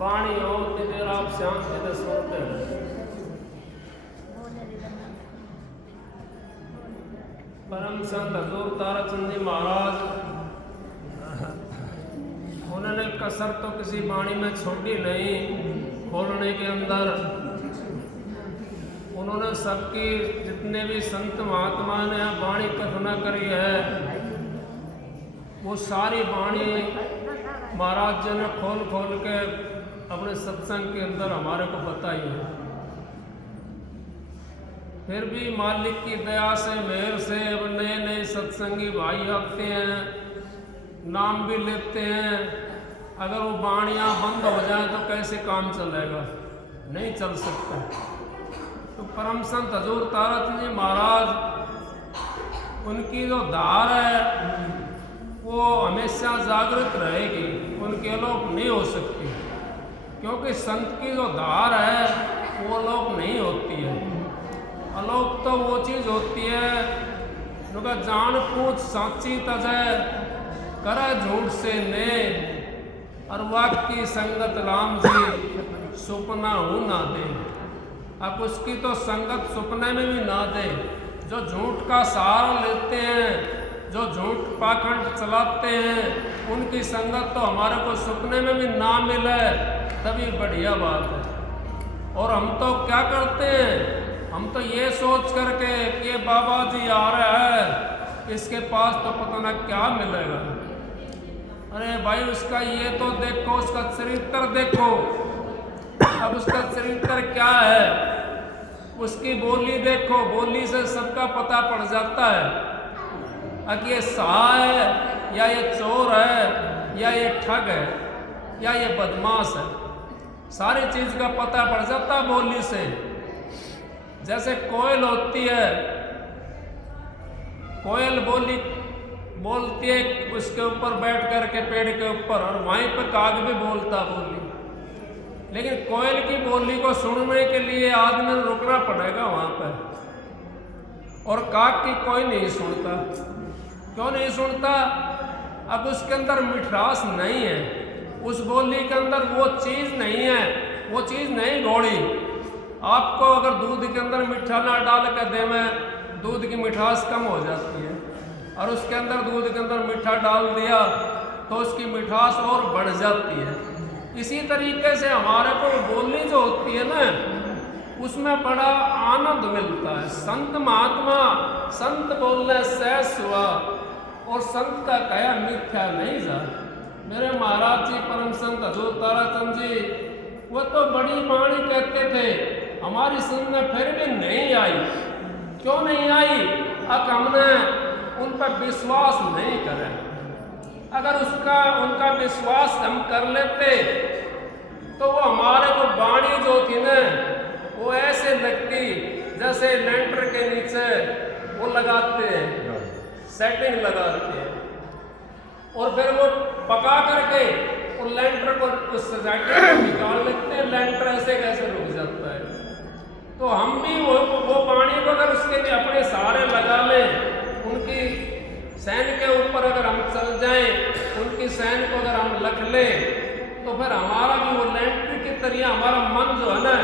वाणी हो तेरे आप शांति से सुनते हैं। परम संत हजूर ताराचंद जी महाराज, उन्होंने कसर तो किसी वाणी में छोड़ी नहीं। खोलने के अंदर उन्होंने सबकी जितने भी संत महात्मा ने वाणी कथना करी है, वो सारी वाणी महाराज जी ने खोल खोल के अपने सत्संग के अंदर हमारे को बताई है। फिर भी मालिक की दया से मेहर से अब नए नए सत्संगी भाई आते हैं, नाम भी लेते हैं। अगर वो वाणियाँ बंद हो जाए तो कैसे काम चलेगा? नहीं चल सकता। तो परम संत हजूर ताराचंद जी महाराज, उनकी जो धार है वो हमेशा जागृत रहेगी, उनके अलोप नहीं हो सकती। क्योंकि संत की जो धार है वो अलोप नहीं होती है। अलोप तो वो चीज़ होती है जो का जान पूछ साची तजय करे झूठ से ने, और वाक्य संगत राम जी सुपना हूँ ना दे। अब उसकी तो संगत सुपने में भी ना दे। जो झूठ का सहारा लेते हैं, जो झूठ पाखंड चलाते हैं, उनकी संगत तो हमारे को सुपने में भी ना मिले तभी बढ़िया बात है। और हम तो क्या करते हैं, हम तो ये सोच करके कि बाबा जी आ रहा है, इसके पास तो पता ना क्या मिलेगा। अरे भाई उसका ये तो देखो, उसका चरित्र देखो। अब उसका चरित्र क्या है, उसकी बोली देखो, बोली से सबका पता पड़ जाता है कि ये साह है या ये चोर है या ये ठग है या ये बदमाश है। सारी चीज़ का पता पड़ जाता है बोली से। जैसे कोयल होती है, कोयल बोलती है उसके ऊपर बैठ कर के पेड़ के ऊपर, और वहीं पर काग भी बोलता बोली। लेकिन कोयल की बोली को सुनने के लिए आदमी को रुकना पड़ेगा वहाँ पर, और काग की कोई नहीं सुनता। क्यों नहीं सुनता? अब उसके अंदर मिठास नहीं है, उस बोली के अंदर वो चीज़ नहीं है, वो चीज़ नहीं घोड़ी। आपको अगर दूध के अंदर मीठा ना डाल कर देवें, दूध की मिठास कम हो जाती है, और उसके अंदर दूध के अंदर मीठा डाल दिया तो उसकी मिठास और बढ़ जाती है। इसी तरीके से हमारे को बोली जो होती है ना, उसमें बड़ा आनंद मिलता है। संत महात्मा संत बोलने सहज हुआ, और संत का कहा मिथ्या नहीं जा। मेरे महाराज जी परम संत हजूर ताराचंद जी, वो तो बड़ी वाणी कहते थे, हमारी सुन में फिर भी नहीं आई। क्यों नहीं आई? अब हमने उन पर विश्वास नहीं करें। अगर उनका विश्वास हम कर लेते तो वो हमारे को वाणी जो थी ना, वो ऐसे लगती जैसे लेंटर के नीचे वो लगाते हैं, सेटिंग लगाते हैं, और फिर वो पका करके और लेंटर को उस सेटिंग को निकाल लेते हैं। लेंटर ऐसे कैसे रुक जाता है? तो हम भी वो वाणी को अगर उसके लिए अपने सहारे लगा लें, उनकी सैन के ऊपर अगर हम चल जाएं, उनकी सैन को अगर हम रख लें, तो फिर हमारा भी वो लेंटर की तरह हमारा मन जो है ना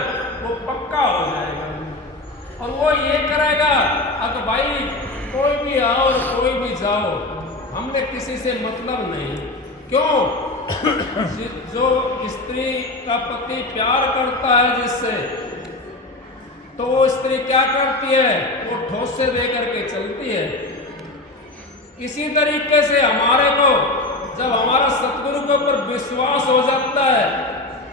वो पक्का हो जाएगा। और वो ये करेगा, अगर भाई कोई भी आओ और कोई भी जाओ, हमने किसी से मतलब नहीं। क्यों? जो स्त्री का पति प्यार करता है जिससे, तो वो स्त्री क्या करती है? वो ठोसे दे करके चलती है। इसी तरीके से हमारे को जब हमारा सतगुरु के ऊपर विश्वास हो जाता है,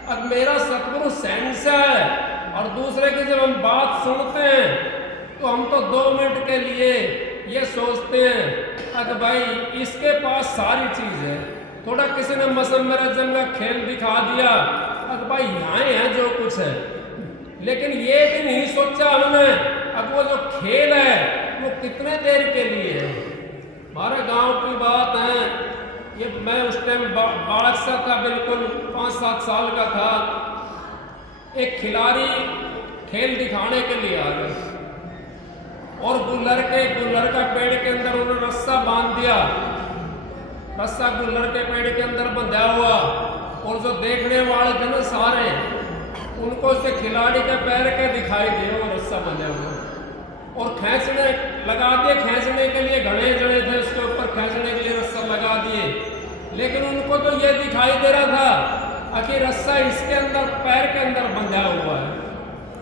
अब मेरा सतगुरु सहनसा है, और दूसरे की जब हम बात सुनते हैं तो हम तो 2 मिनट के लिए ये सोचते हैं अगर भाई इसके पास सारी चीज़ है। थोड़ा किसी ने मसमरजम का खेल दिखा दिया, अगर भाई यहाँ है जो कुछ है, लेकिन ये भी नहीं सोचा हमने अब वो जो खेल है वो कितने देर के लिए है। हमारे गांव की बात है, ये मैं उस टाइम बालक सा था, बिल्कुल 5-7 साल का था। एक खिलाड़ी खेल दिखाने के लिए आ गए, और गुल्लर का पेड़ के अंदर उन्होंने रस्सा बांध दिया। रस्सा गुल्लर के पेड़ के अंदर बंधा हुआ, और जो देखने वाले थे ना सारे, उनको उसके खिलाड़ी के पैर के दिखाई दिए वो रस्सा बंधे हुए, और खींचने लगा दिए, खींचने के लिए घड़े जड़े थे उसके ऊपर, खींचने के लिए रस्सा लगा दिए, लेकिन उनको तो ये दिखाई दे रहा था कि रस्सा इसके अंदर पैर के अंदर बंधा हुआ है।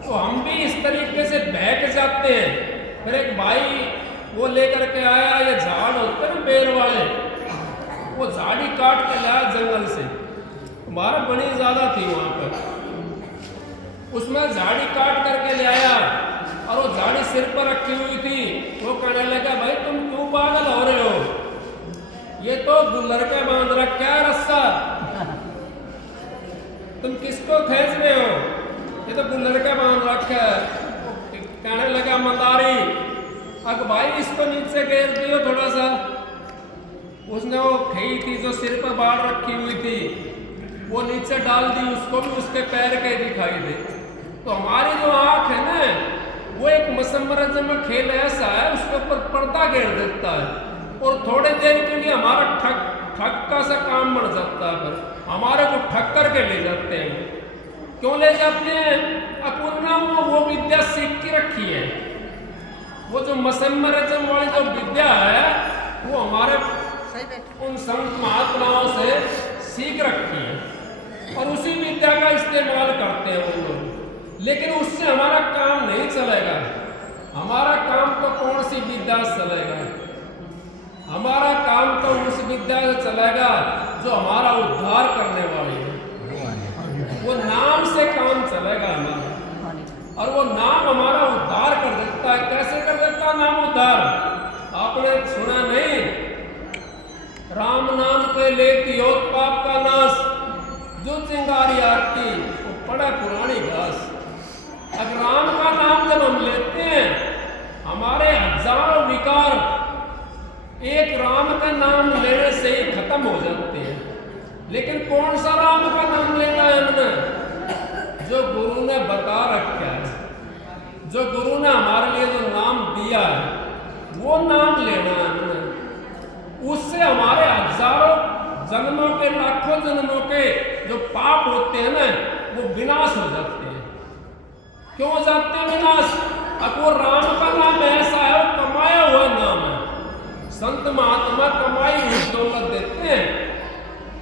तो हम भी इस तरीके से बहक जाते हैं। फिर एक भाई वो लेकर के आया, ये झाड़ होते हैं बेर वाले, वो झाड़ी काट के लाया जंगल से, हमारा बड़ी ज्यादा थी वहां पर, उसमें झाड़ी काट करके ले आया और वो झाड़ी सिर पर रखी हुई थी। वो कहने लगा, भाई तुम क्यों पागल हो रहे हो, ये तो लड़के बांध रखा है रस्सा, तुम किसको खींच रहे हो, ये तो लड़के बांध रखा है। कहने लगा मंदारी, अब भाई इसको नीचे घेर दियो थोड़ा सा। उसने वो खई थी जो सिर पर बाढ़ रखी हुई थी वो नीचे डाल दी, उसको भी उसके पैर के दिखाई दे। तो हमारी जो आंख है ना, वो एक मसमरजम खेल ऐसा है, उसके ऊपर पर्दा घेर देता है और थोड़े देर के लिए हमारा ठक्का सा काम बढ़ जाता है, फिर हमारे को ठक करके ले जाते हैं। क्यों ले जाते हैं? अपूर्णा वो विद्या सीख की रखी है, वो जो मसमरजम वाली जो विद्या है वो हमारे उन संत महात्माओं से सीख रखी है और उसी विद्या का इस्तेमाल करते हैं वो लोग। लेकिन उससे हमारा काम नहीं चलेगा। हमारा काम तो कौन सी विद्या से चलेगा? हमारा काम तो उस विद्या से चलेगा जो हमारा उद्धार करने वाली है। वो नाम से काम चलेगा हमारा, और वो नाम हमारा उद्धार कर देता है। कैसे कर देता है नाम उद्धार? आपने सुना नहीं, राम नाम के लेती हो पाप का नाश, जो चिंगारी आरती वो पड़ा पुरानी घास। अगर राम का नाम जब हम लेते हैं, हमारे हजारों विकार एक राम का नाम लेने से ही खत्म हो जाते हैं। लेकिन कौन सा राम का नाम लेना है हमने? जो गुरु ने बता रखा है, जो गुरु ने हमारे लिए जो नाम दिया है वो नाम लेना है हमने। उससे हमारे हजारों जन्मों के, लाखों जन्मों के जो पाप होते हैं ना, वो विनाश हो जाते हैं। क्यों हो जाते हैं विनाश? अब वो राम का नाम ऐसा है, वो कमाया हुआ नाम है। संत महात्मा कमाई हुई दौलत देते हैं।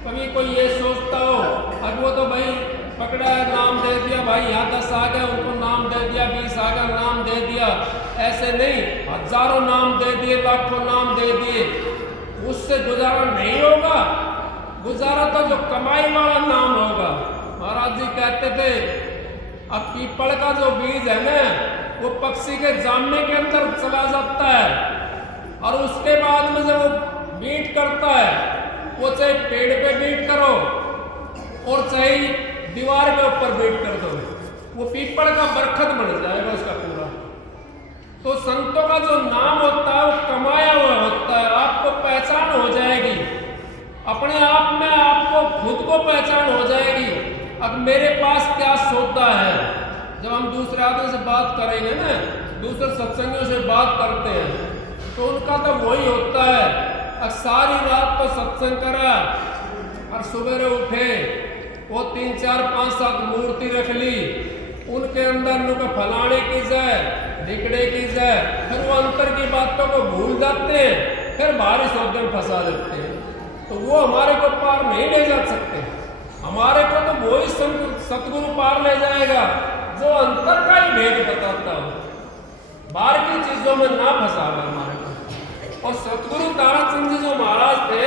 कभी कोई ये सोचता हो अब वो तो भाई पकड़ा है, नाम दे दिया, भाई यहाँ 10 आ गए उनको नाम दे दिया, 20 आ गए नाम दे दिया। ऐसे नहीं, हजारों नाम दे दिए, लाखों नाम दे दिए, उससे गुजारा नहीं होगा। गुजारा तो जो कमाई वाला नाम होगा। महाराज जी कहते थे, अब पीपल का जो बीज है ना, वो पक्षी के जामने के अंदर चला जाता है और उसके बाद में जब वो बीट करता है, वो चाहे पेड़ पे बीट करो और चाहे दीवार के ऊपर बीट कर दो, वो पीपल का बरखत बन जाएगा उसका पूरा। तो संतों का जो नाम होता है वो कमाया हुआ होता है। आपको पहचान हो जाएगी, अपने आप में आपको खुद को पहचान हो जाएगी। अब मेरे पास क्या सौदा है। जब हम दूसरे आदमी से बात करेंगे ना, दूसरे सत्संगियों से बात करते हैं, तो उनका तो वही होता है, सारी रात तो सत्संग करा और सवेरे उठे, वो 3, 4, 5, 7 मूर्ति रख ली, उनके अंदर उनको फलाने की जाए, ढिकड़े की जाए, फिर वो अंतर की बातों को भूल जाते हैं, फिर बाहरी सौदे में फंसा देते हैं। तो वो हमारे को पार नहीं ले जा सकते। हमारे को तो वही सतगुरु पार ले जाएगा जो अंतर का ही भेद बताता हो, बाहर की चीजों में ना फंसावे हमारे को। और सतगुरु ताराचंद जी जो महाराज थे,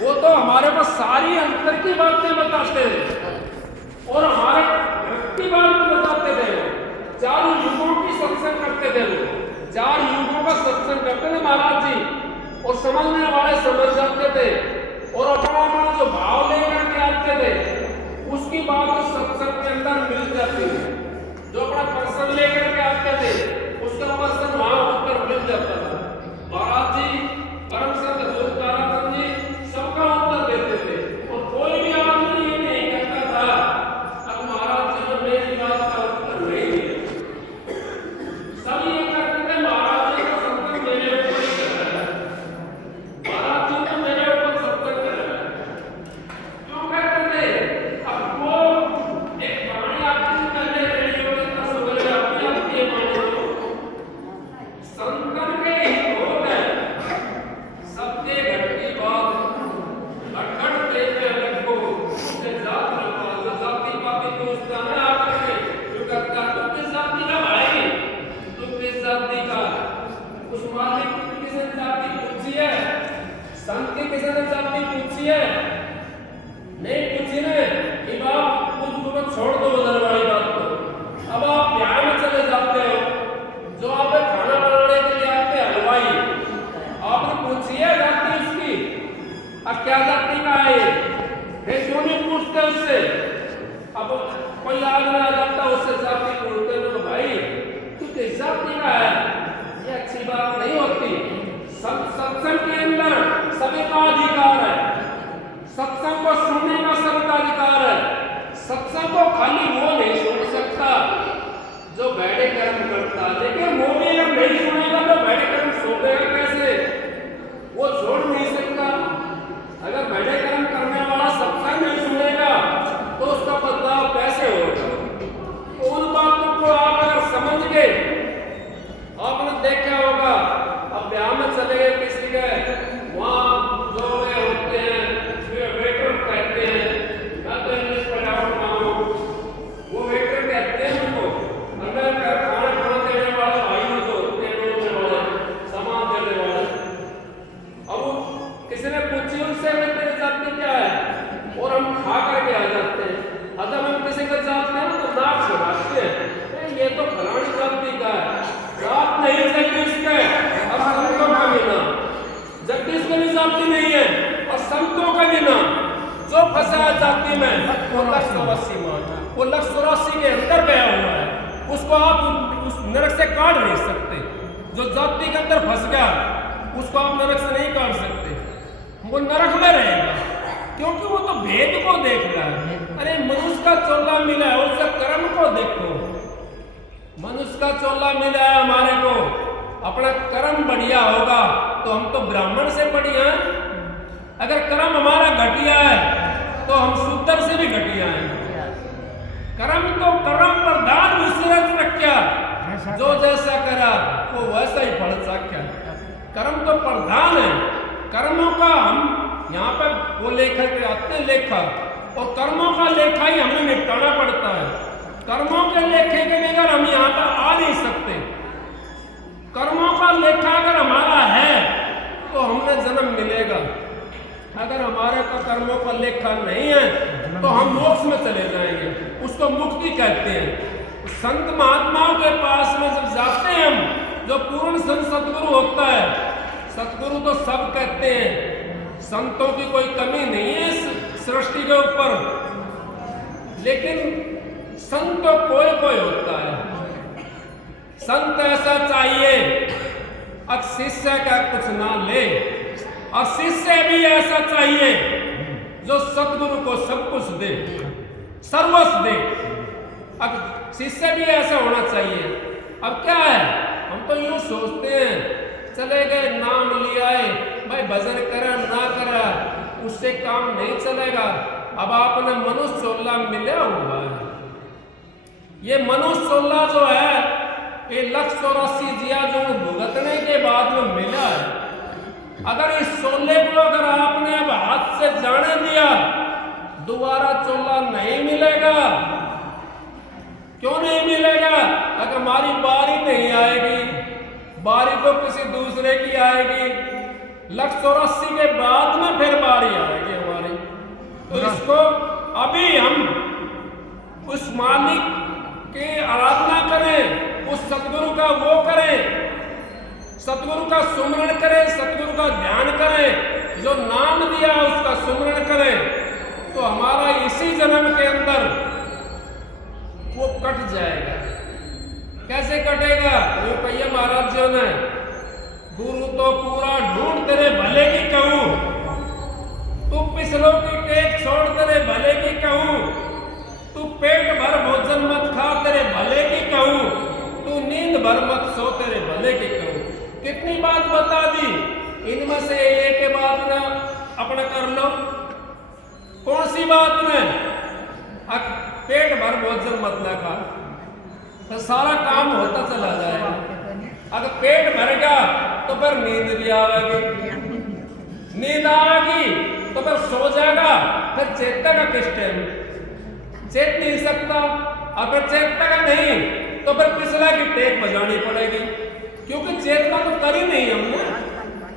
वो तो हमारे को सारी अंतर की बातें बताते थे और हमारे भक्ति बात बताते थे। 4 युगों की सत्संग करते थे, वो 4 युगों का सत्संग करते थे महाराज जी, और समझने वाले समझ जाते थे और अपना जो भाव लेकर के आते थे उसकी बात उस सत्संग के अंदर मिल जाती है। जो अपना पर्सन लेकर के आते थे उसका पर्सन वहां उत्तर मिल जाता था। महाराज जी, परम संत गुरु ताराचंद जी सबका उत्तर देते थे और कोई भी आदमी ये नहीं कहता था अब महाराज जी ने मेरी बात का उत्तर नहीं दिया। सब ये कहते थे महाराज जी का सत्संग मेरे ऊपर ही कर रहा है, महाराज जी ने मेरे ऊपर सत्संग कर रहा है। क्यों कहते थे? अब कोई आदमी आ जाता उससे जाति पूछते हैं तो भाई तू किस जाति का है, ये अच्छी बात नहीं होती। सत्संग के अंदर सभी का अधिकार है, सत्संग को सुनने का सबका अधिकार है। सत्संग को खाली वो नहीं सुन सकता जो बैठे कर्म करता, लेकिन वो भी अगर नहीं सुनेगा तो बैठे कर्म सुनेगा कैसे, वो छोड़ नहीं सकता। अगर बैठे कर्म करने वाला सत्संग नहीं सुनेगा तो उसका बदलाव कैसे होगा। तो उन बातों को आप अगर समझ गए, आपने देखा होगा अब ब्याह में चले गए किसी के, वहाँ जो वे होते हैं वेटर कहते हैं, मैं तो इंग्लिश पढ़ा हूँ, वो वेटर कहते हैं उनको, अंदर खाना देने वाले भाई जो होते हैं देने वाले, सामान देने वाले। अब किसी ने पूछी उनसे तेरी जाति क्या है, और हम खा करके आ जाते हैं। जब हम किसी को जाते हैं तो नाक सुनाते हैं, ये तो फलानी जाति का है, जात नहीं जगदीश के और संतों का भी नाम, जगदीश के भी जाति नहीं है और संतों का भी नाम। जो फंसा है जाति में वो 184 मान, वो 184 के अंदर गया हुआ है, उसको आप उस नरक से काट नहीं सकते। जो जाति के अंदर फंस गया उसको आप नरक से नहीं काट सकते, वो नरक में रहेगा, क्योंकि वो तो भेद को देख रहा है। अरे मनुष्य का चोला मिला है, उसका कर्म को देखो। मनुष्य का चोला मिला है हमारे को, अपना कर्म बढ़िया होगा तो हम तो ब्राह्मण से बढ़िया हैं। अगर कर्म हमारा घटिया है तो हम शूद्र से भी घटिया हैं। कर्म तो कर्म प्रधान विश्वरत रख्या, जो जैसा करा वो वैसा ही फल साख्या। कर्म तो प्रधान है, कर्मों का हम यहाँ पर वो लेखा के आते हैं लेखा, और कर्मों का लेखा ही हमें निपटाना पड़ता है। कर्मों के लेखे के बगैर हम यहाँ पर आ नहीं सकते। कर्मों का लेखा अगर हमारा है तो हमें जन्म मिलेगा, अगर हमारे का कर्मों का लेखा नहीं है तो हम मोक्ष में चले जाएंगे, उसको मुक्ति कहते हैं। संत महात्माओं के पास में जब जाते हैं हम, जो पूर्ण संत सतगुरु होता है, सतगुरु तो सब कहते हैं, संतों की कोई कमी नहीं है इस सृष्टि के ऊपर, लेकिन संत तो कोई कोई होता है। संत ऐसा चाहिए अब शिष्य का कुछ ना ले, और शिष्य भी ऐसा चाहिए जो सतगुरु को सब कुछ दे, सर्वस्व दे। अब शिष्य भी ऐसा होना चाहिए। अब क्या है, हम तो यूं सोचते हैं चले गए नाम लिया है भाई, भजन करा ना करा उससे काम नहीं चलेगा। अब आपने मनुष्य चोला मिला हुआ है, ये मनुष्य चोला जो है ये 184 जिया जो भुगतने के बाद में मिला है। अगर इस चोले को अगर आपने अब हाथ से जाने दिया, दोबारा चोला नहीं मिलेगा। क्यों नहीं मिलेगा? अगर हमारी बारी नहीं आएगी, बारी तो किसी दूसरे की आएगी, 184 के बाद में फिर बारी आएगी हमारी। तो इसको अभी हम उस मालिक की आराधना करें, उस सतगुरु का वो करें, सतगुरु का सुमरण करें, सतगुरु का ध्यान करें, जो नाम दिया उसका सुमरण करें, तो हमारा इसी जन्म के अंदर वो कट जाएगा। कैसे कटेगा? वो कहिए महाराज जी ने, गुरु तो पूरा ढूंढ तेरे भले की कहूं, तू पिछलों की टेक छोड़ तेरे भले की कहूं, तू पेट भर भोजन मत खा तेरे भले की कहूं, तू नींद भर मत सो तेरे भले की कहूं। कितनी बात बता दी, इनमें से एक बात ना अपना कर लो। कौन सी बात में? पेट भर भोजन मत ना खा, तो सारा काम होता चला जाएगा। अगर पेट भर गया तो फिर नींद भी आएगी, नींद आएगी तो फिर सो जाएगा, फिर चेतेगा किस टाइम? चेत नहीं सकता। अगर चेतेगा नहीं तो फिर पिछला की टेक बजानी पड़ेगी, क्योंकि चेतना तो करी नहीं हमने।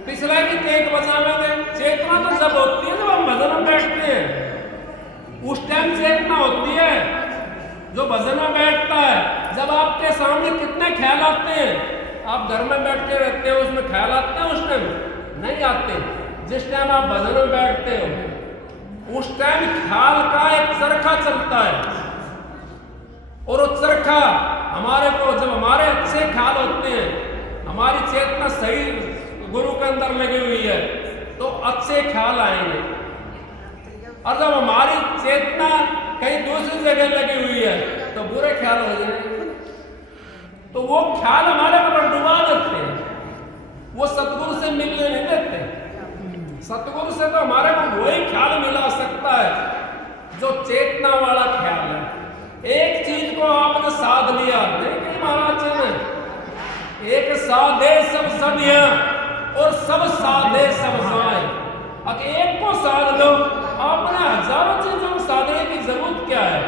पिछला की टेक बजाना दे, चेतना तो जब होती है जब हम भजन में बैठते हैं, उस टाइम चेतना होती है। जो भजन में बैठता है, जब आपके सामने कितने ख्याल आते हैं, आप घर में बैठ के रहते हो उसमें ख्याल आते हैं? उस टाइम नहीं आते। जिस टाइम आप भजन में बैठते हो उस टाइम ख्याल का एक चरखा चलता है, हमारी चेतना सही गुरु के अंदर लगी हुई है तो अच्छे ख्याल आएंगे, और जब हमारी चेतना कहीं दूसरी जगह लगी हुई है तो बुरे ख्याल हो जाएंगे। तो वो ख्याल हमारे ऊपर डुबा देते हैं, वो सतगुरु से मिलने नहीं देते। सतगुरु से तो हमारे को वही ख्याल मिला सकता है जो चेतना वाला ख्याल है। एक चीज को आपने साध लिया, नहीं महाराज जी ने एक साधे सब सदिया और सब साधे सब साए। अब एक को साध लो, आपने हजारों चीजों को साधने की जरूरत क्या है?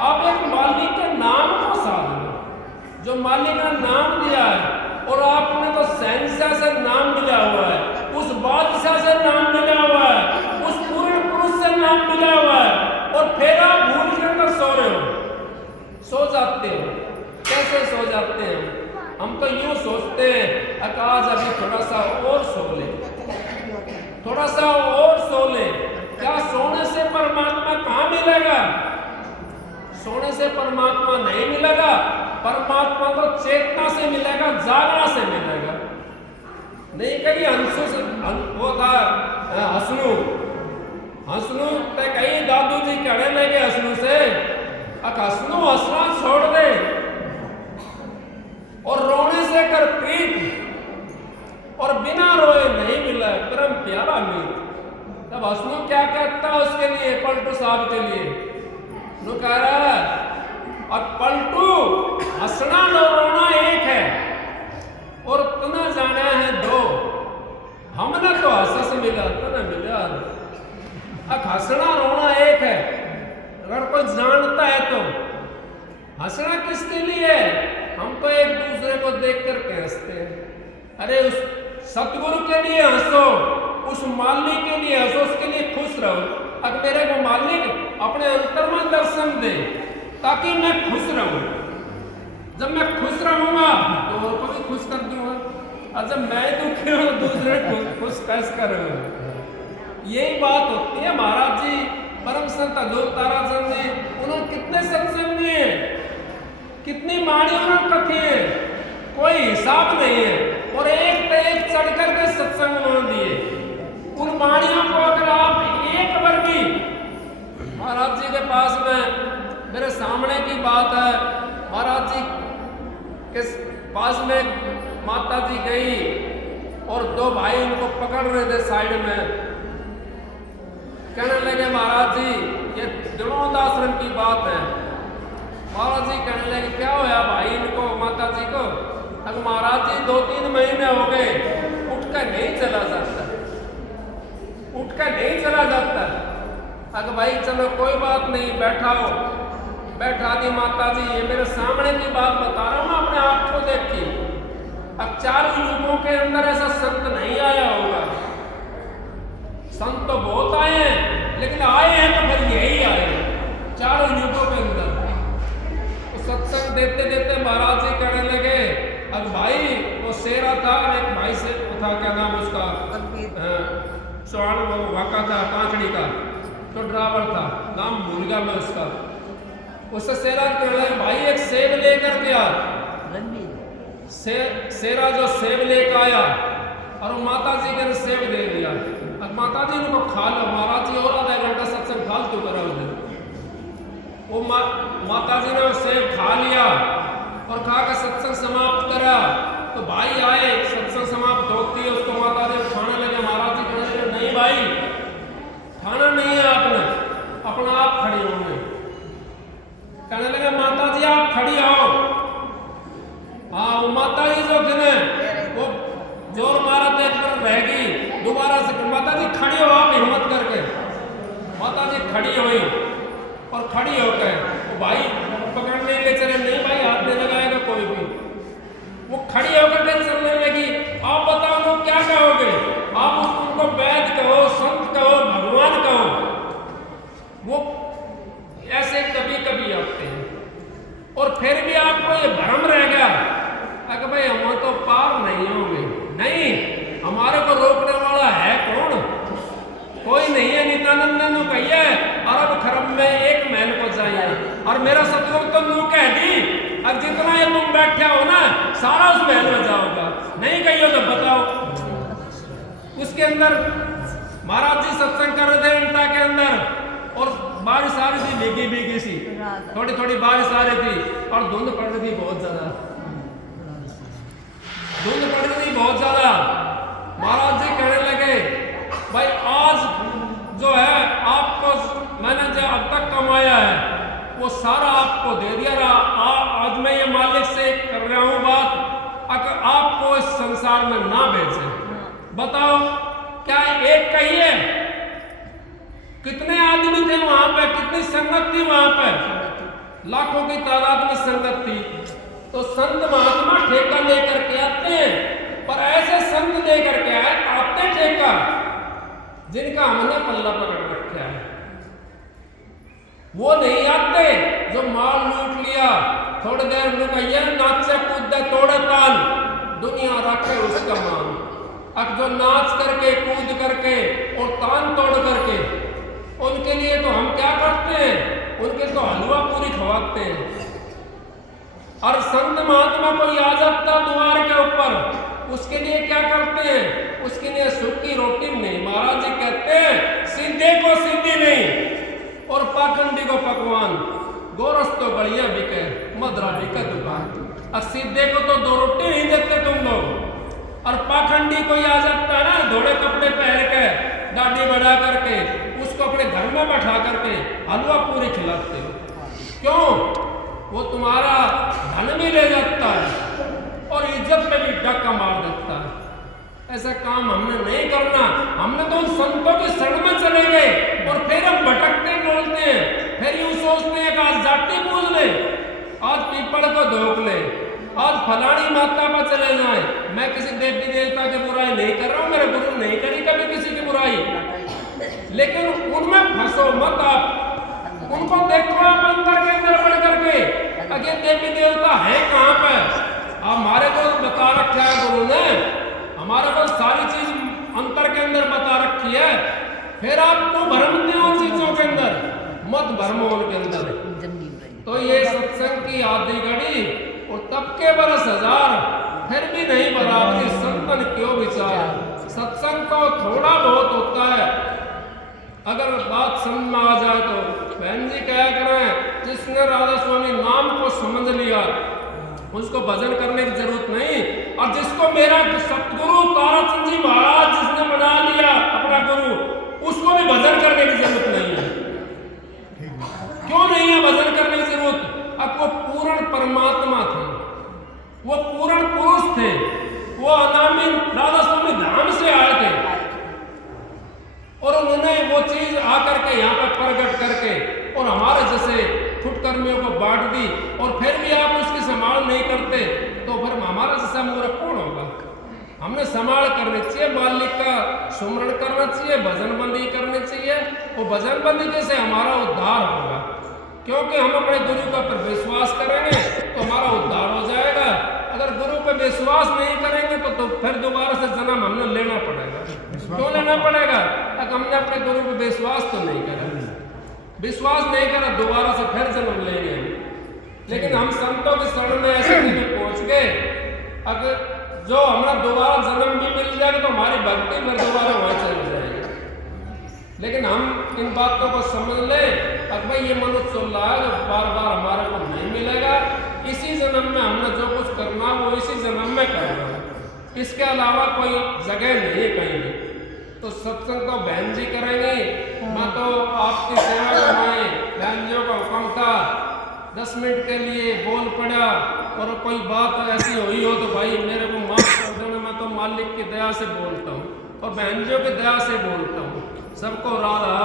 आप एक मालिक के नाम को साध लो, जो मालिक ने नाम दिया है, और आपने तो शहंशाह से नाम मिला हुआ है, उस बादशाह से नाम मिला हुआ है, उस पूर्ण पुरुष से नाम मिला हुआ है, और फिर आप भूल के अंदर सो रहे हो, सो जाते हो। कैसे सो जाते हैं? हम तो यूं सोचते हैं आज अभी थोड़ा सा और सो ले, थोड़ा सा और सो ले। क्या सोने से परमात्मा कहाँ मिलेगा? सोने से परमात्मा नहीं मिलेगा। परमात्मा तो चेतना से मिलेगा, जागना से मिलेगा। नहीं कहीं हंसू से वो था हसनू, हसनू ते कहीं दादू जी कहने लगे हसनू से, हसनू हंसना छोड़ दे और रोने से कर प्रीत, और बिना रोए नहीं मिला परम प्यारा मीत। तब हसनू क्या कहता है उसके लिए, पलटू साहब के लिए? वो कह रहा है, और पलटू हंसना और रोना एक है और तना जाना है दो। हमने तो हंस मिला, तना मिला। अब हंसना रोना एक है, अगर कोई जानता है तो हंसना किसके लिए? हम तो एक दूसरे को देख कर हंसते हैं। अरे उस सतगुरु के लिए हंसो, उस मालिक के लिए हंसो, उसके लिए खुश रहो। अब मेरे को मालिक अपने अंतर में दर्शन दे ताकि मैं खुश रहूं। जब मैं खुश रहूंगा तो और को भी खुश कर दूंगा, और जब मैं दुखी हूं दूसरे को खुश कैसे करूंगा? यही बात होती है। महाराज जी परम संत हजूर ताराचंद जी, उन्होंने कितने सत्संग दिए, कितनी वाणियों ने कथी है, कोई हिसाब नहीं है, और एक पे एक चढ़ करके सत्संग उन्होंने दिए। उन वाणियों को अगर आप एक बार भी, महाराज जी के पास में मेरे सामने की बात है, महाराज जी के पास में माता जी गई और दो भाई उनको पकड़ रहे थे साइड में, कहने लगे महाराज जी ये दिनोद आश्रम की बात है। महाराज जी कहने लगे क्या होया भाई इनको, माता जी को? अब महाराज जी 2-3 महीने हो गए, उठकर नहीं चला जाता, उठकर नहीं चला जाता। अगर भाई चलो कोई बात नहीं, बैठा हो। बैठा दी माता जी, ये मेरे सामने की बात बता रहा हूँ, अपने आप को देखी। अब 4 युगों के अंदर ऐसा संत नहीं आया होगा। संत तो बहुत आए हैं, लेकिन आए हैं तो फिर यही आए हैं 4 युगों के अंदर। तो सत्संग देते देते महाराज जी कहने लगे, अब भाई वो शेरा था, एक भाई से था, क्या नाम उसका, चौहान वाका था, कांचड़ी का, तो ड्राइवर था, नाम भूल गया मैं उसका। उससे शेरा कहने लगे भाई एक सेब लेकर के आ। शेरा जो सेब लेकर आया और वो माता जी के सेब दे दिया। अब माता जी उनको खा लो, महाराज जी और आधा घंटा सत्संग फालतू करा उधर। वो माता जी ने वो सेब खा लिया और खा कर सत्संग समाप्त करा। तो भाई आए, सत्संग समाप्त होती है, उसको माता जी खाने लगे। महाराज जी कहने लगे नहीं भाई खाना नहीं है, आपने अपना आप खड़ी होंगे। कहने लगे माता जी आप खड़ी आओ। हाँ, वो माता जी जो गिने वो जोर मारा तो एक तरफ रहेगी, दोबारा से माता जी खड़ी हो, आप हिम्मत करके। माता जी खड़ी हुई और खड़ी होकर वो भाई पकड़ने के चले, नहीं भाई हाथ नहीं लगाएगा कोई भी। वो खड़ी होकर के चलने लगी। आप बताओ वो क्या कहोगे? आप उनको वैद कहो, संत कहो, भगवान कहो, वो ऐसे कभी कभी आते हैं। और फिर भी आपको ये भ्रम रह गया कि भाई हम तो पार नहीं होंगे। नहीं, हमारे को रोकने वाला है कौन? कोई नहीं है। नित्यानंद ने कहिए अरब खरब में एक महल को चाहिए, और मेरा सतगुरु तो नू कह दी, अब जितना ये तुम बैठे हो ना सारा उस महल में जाओगा, नहीं कहियो तो बताओ। उसके अंदर महाराज जी सत्संग कर रहे थे इंटा के अंदर, और बारिश आ रही थी, भीगी भीगी सी, थोड़ी थोड़ी बारिश आ रही थी, और धुंध पड़ रही थी बहुत ज्यादा, धुंध पड़ रही थी बहुत ज्यादा। महाराज जी कहने लगे, भाई आज जो है आपको मैंने जो अब तक कमाया है वो सारा आपको दे दिया। आज मैं ये मालिक से कर रहा हूं बात, अगर आपको इस संसार में ना भेजे, बताओ क्या एक कहिए कितने आदमी थे वहां पे, कितनी संगत थी वहां पे, लाखों की तादाद में संगत थी। तो संत महात्मा ठेका लेकर के आते हैं, पर ऐसे संत लेकर के आते ठेका जिनका हमने पल्ला पकड़ रखा है, वो नहीं आते जो माल लूट लिया, थोड़ी देर रुकैया नाचे कूदे तोड़े ताल, दुनिया रखे उसका मान। अब जो नाच करके कूद करके और तान तोड़ करके, उनके लिए तो हम क्या करते हैं, उनके तो हलवा पूरी खवाते हैं। और संत महात्मा कोई आ जाता द्वार के ऊपर, उसके लिए क्या करते हैं, उसके लिए सूखी रोटी नहीं, महाराज जी कहते हैं सीधे को सीधी नहीं और पाखंडी को पकवान, गोरस तो बढ़िया बिके मदरा बिके दुकान। और सीधे को तो दो रोटी नहीं देते तुम लोग, और पाखंडी कोई आ जाता है ना धोड़े कपड़े पहन के दाढ़ी बढ़ा करके, उसको अपने घर में बैठा करके हलवा पूरी खिलाते हो। क्यों? वो तुम्हारा धन भी ले जाता है और इज्जत पे भी डक्का मार देता है। ऐसा काम हमने नहीं करना। हमने तो उन संतों की शरण में चले गए और फिर हम भटकते डोलते हैं, फिर यूं सोचते हैं कि आज जाति पूज ले, आज पीपल को धोख ले, आज फलानी माता पर चले जाए। मैं किसी देवी देवता की बुराई नहीं कर रहा हूं, मेरे गुरु नहीं करी कभी किसी की बुराई, लेकिन उनमें फंसो मत आप, उनको देखो आप अंतर के अंदर बढ़ करके, अगे देवी देवता है कहाँ पर। हमारे को बता रखा है गुरु ने, हमारे को सारी चीज अंतर के अंदर बता रखी है, फिर आपको भ्रमते हो चीजों के अंदर, मत भ्रमो उनके अंदर। तो ये सत्संग की आधी घड़ी और तब के बरस हजार, फिर भी नहीं बराबरी संतन क्यों विचार। सत्संग तो थोड़ा बहुत होता है, अगर बात समझ में आ जाए तो। बहन जी क्या करें, जिसने राधा स्वामी नाम को समझ लिया उसको भजन करने की जरूरत नहीं, और जिसको मेरा सतगुरु ताराचंद जी महाराज जिसने बना लिया अपना गुरु, उसको भी भजन करने की जरूरत नहीं है। क्यों नहीं है भजन करने की जरूरत? अब वो पूर्ण परमात्मा थे, वो पूर्ण पुरुष थे, वो अनामी राधा स्वामी धाम से आए थे, और उन्होंने वो चीज आकर के यहाँ पर प्रकट करके और हमारे जैसे फुटकर्मियों को बांट दी, और फिर भी आप उसकी संभाल नहीं करते, तो फिर हमारा जैसा मूर्ख कौन होगा? हमने संभाल करनी चाहिए, मालिक का सुमरण करना चाहिए, भजन बंदी करनी चाहिए। वो भजन बंदी से हमारा उद्धार होगा, क्योंकि हम अपने गुरु का पर विश्वास करेंगे तो हमारा उद्धार हो जाएगा। अगर गुरु पर विश्वास नहीं करेंगे तो फिर दोबारा से जन्म हमने लेना पड़ेगा। क्यों लेना पड़ेगा? तक हमने अपने गुरु पर विश्वास तो नहीं करा, विश्वास नहीं करा, दोबारा से फिर जन्म लेंगे। लेकिन हम संतों की शरण में ऐसे में पहुंच गए, अगर जो हमारा दोबारा जन्म भी मिल जाएगा तो हमारी भक्ति फिर दोबारा वहां चली जाएगी। लेकिन हम इन बातों को समझ ले, अब भाई ये मनुष्य चल रहा है जो बार बार हमारे को नहीं मिलेगा, इसी जन्म में हमने जो कुछ करना वो इसी जन्म में करना है, इसके अलावा कोई जगह नहीं है कहीं भी। तो सत्संग तो बहन जी करेंगे, मैं तो आपकी सेवा करवाए, बहन जी का हुक्म था, 10 मिनट के लिए बोल पड़ा, और कोई बात ऐसी हुई हो तो भाई मेरे को माफ कर देना, मैं तो मालिक की दया से बोलता हूँ और बहन जी की दया से बोलता हूँ। सबको राधा।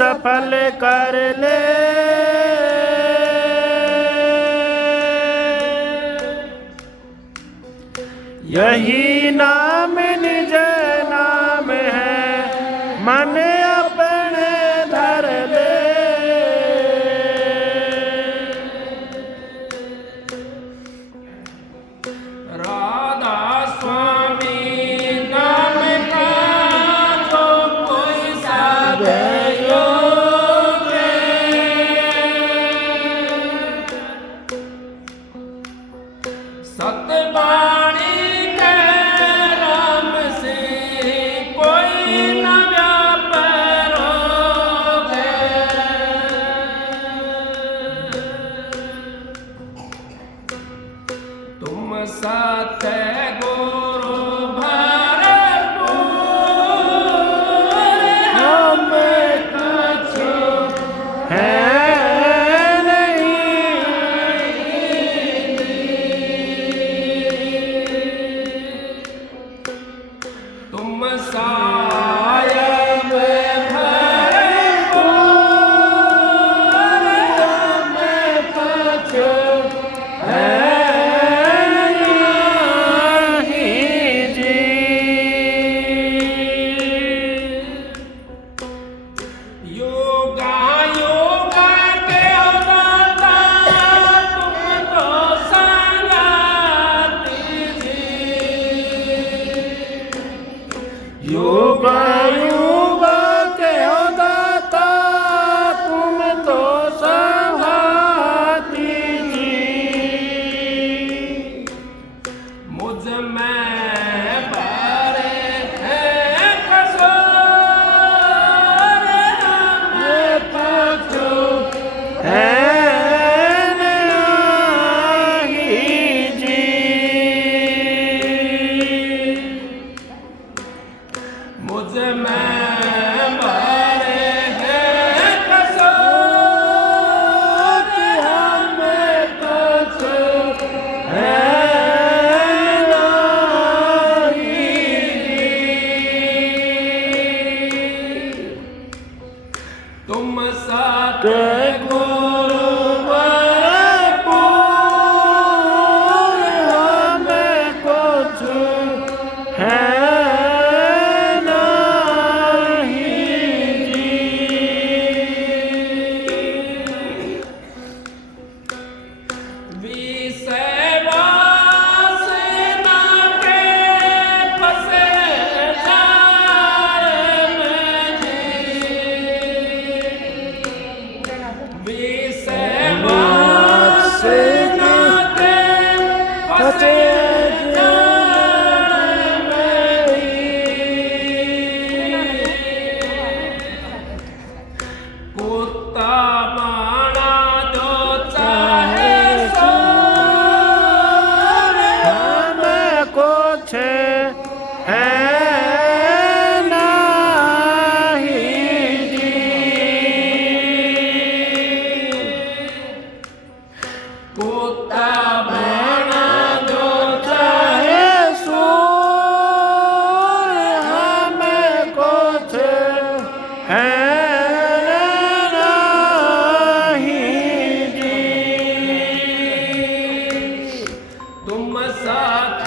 सफल कर ले। यही नाम निज नाम है, मन अपने धर ले। राधा स्वामी नाम का जो कोई साधे योग सतवाणी के राम से कोई न व्यापरोगे। तुम साथ गुरु भरपूर हम कछु है तुम सायब भरपूर हम कछु है नहीं जी। योगा योगा के दाता तुम तो संगाती जी। युग युग के हो दाता तुम तो संघाती जी। मुझ में बारे हैं कसूर मैं कछु है नहीं जी। मुझ में बारे हैं कसूर हम कछु है नहीं। तुम साथ गुरु भरपूर हम कछु है नहीं जी। विषय वासना के फंसे जाल में जी। विषय वासना के फंसे जाल में कुत्ता माना जो चाहे सो हम कुछ है नहीं जी। कुत्ता माना जो चाहे सूर हम कुछ है नहीं जी। तुम साथ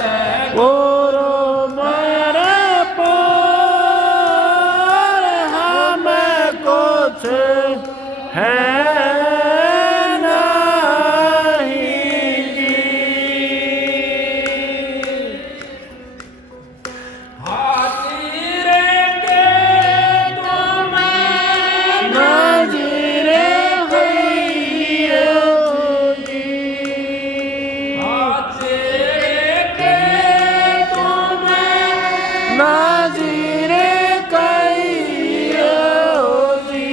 गुरु भरपूर हम कुछ है नहीं जी। हाजिरे के तुम नाज़िरे होइयो जी। हाजिरे के तुम नाज़िरे कइयो जी।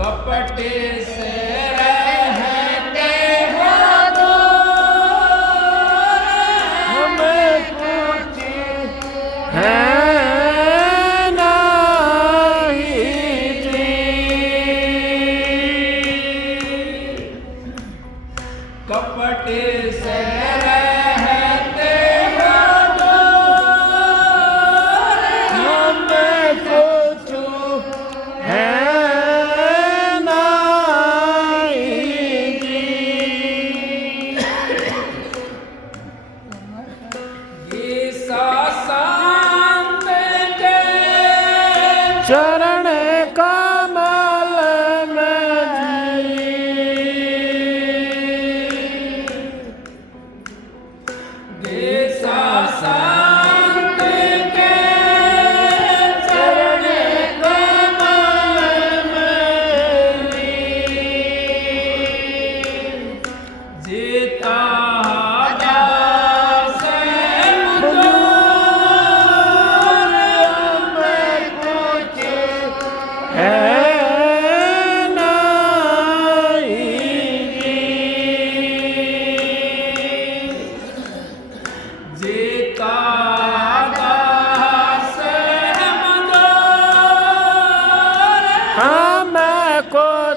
कपट से रहते हो दूर हमें कुछ है नहीं जी। कपट से रहते हो दूर हमें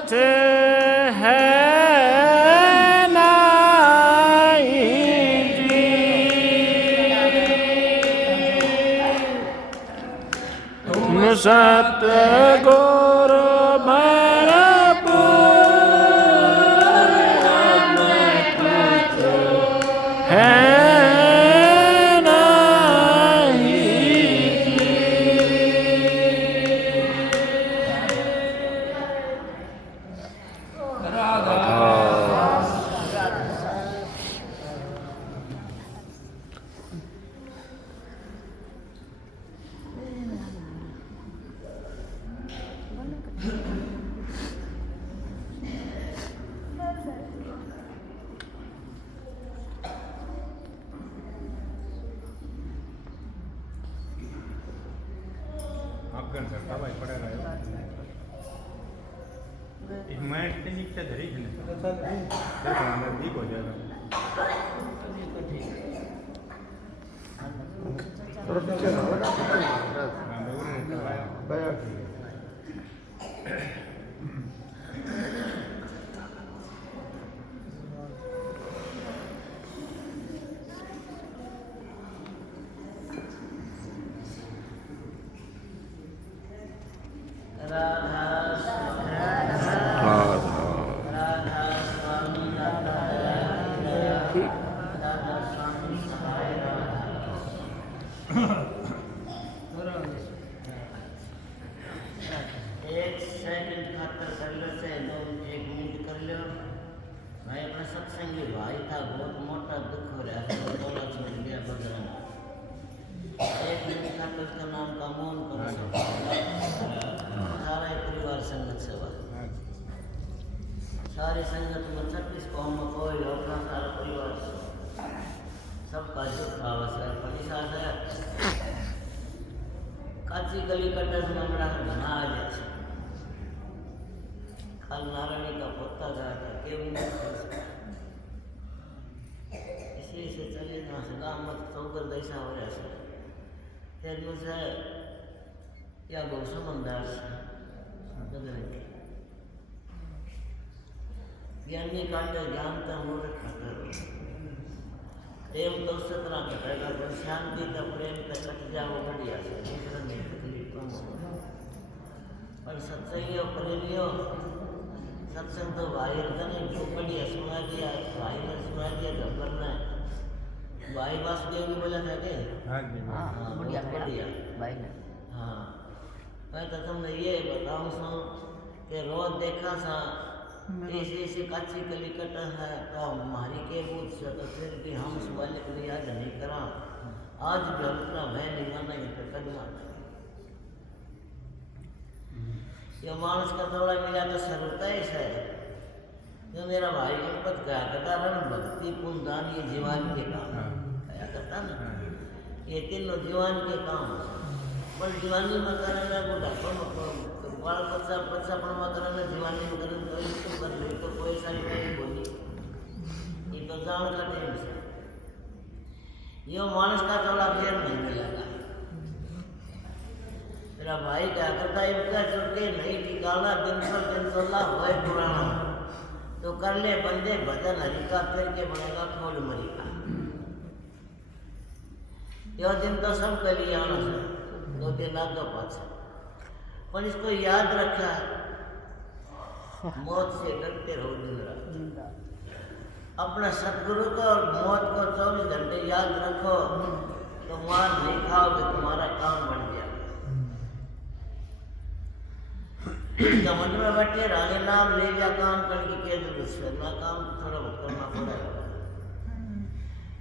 कुछ है नहीं जी। तुम सतगुरु भरपूर हमें कुछ है आपगण करता भाई पड़ेगा मैं इतनी नीचे धरी थी देखो नजदीक हो जाएगा सत्संगी भाई था, बहुत मोटा दुख हो रहा था, थोड़ा छोड़ लिया बदला। एक दिन खातर उसका नाम का मौन पर सारा परिवार संगत सेवा, सारी संगत में 36 कौम कोई अपना सारा परिवार सबका दुख आवश्यक पनिशा है काची गली कटस मंगड़ा घना आ जाए कल नारायणी का पत्ता गया था केवल इसी से चले ना सदा मत सौगर दैसा हो रहा है फिर मुझे या बहुत समझदार ज्ञानी काटे ज्ञानता मूर्ख खातर प्रेम तो सतना कटेगा पर शांति का प्रेम का कट जाओ बढ़िया से दूसरा नहीं तकलीफ कम हो पर सत्संगियों प्रेमियों सत्संग तो भाई नहीं जो बढ़िया सुना दिया भाई ने सुना दिया जब करना है भाई वासुदेव ने बोला था कि हाँ जी बढ़िया भाई ने हाँ मैं तो तुमने ये बताऊँ सो कि रोज देखा सा ऐसे काची कली कटा है तो हमारी के बूझ से तो फिर भी हम सुबह के लिए याद नहीं करा आज भी हम इतना भय नहीं माना ये तो कदमा ये मानस का थोड़ा मिला तो सरलता ही है जो मेरा भाई गणपत कहा करता रण भक्ति पुण्य दान ये जीवन के काम कहा करता ना ये तीनों जीवन के काम पर जीवानी में करना बुढ़ापा में बाल बच्चा पण में करना जीवानी में करना तो इसको कर ले तो कोई सारी नहीं बोली ये तो जान का टाइम से ये मानस का थोड़ा फेर नहीं मिलेगा मेरा भाई क्या करता है इसका चुटके नहीं ठिकाना दिन पर दिन 16 होए पुराना तो कर ले बंदे भजन हरि का फिर के बनेगा खोल मरी का यह दिन तो सब के लिए आना है 2-3 लाख का पास पर इसको याद रखा मौत से डरते रहो दिन रात अपने सदगुरु को और मौत को 24 घंटे याद रखो तो मार नहीं खाओगे तुम्हारा काम बन गया समझ में बैठे रागे नाम ले लिया काम करने की जरूरत ना काम थोड़ा बहुत करना पड़ेगा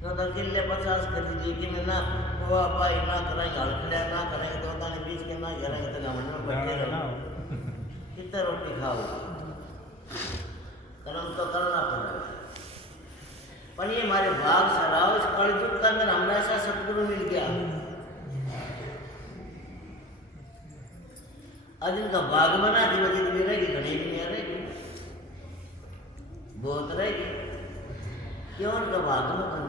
तो किले 50 खरीदी कि मैं ना हुआ भाई ना करेंगे हल्कड़ा ना करेंगे तो ताने बीच के ना करेंगे तो समझ में बैठे रहो कितना रोटी खाओ कर्म तो करना पड़ेगा पर ये हमारे भाग सराव इस कलयुग का अंदर हमें ऐसा सदगुरु मिल गया आज इनका भाग बना धीरे धीरे रहेगी घड़ी भी नहीं रहेगी बहुत रहेगी क्यों उनका भाग में बन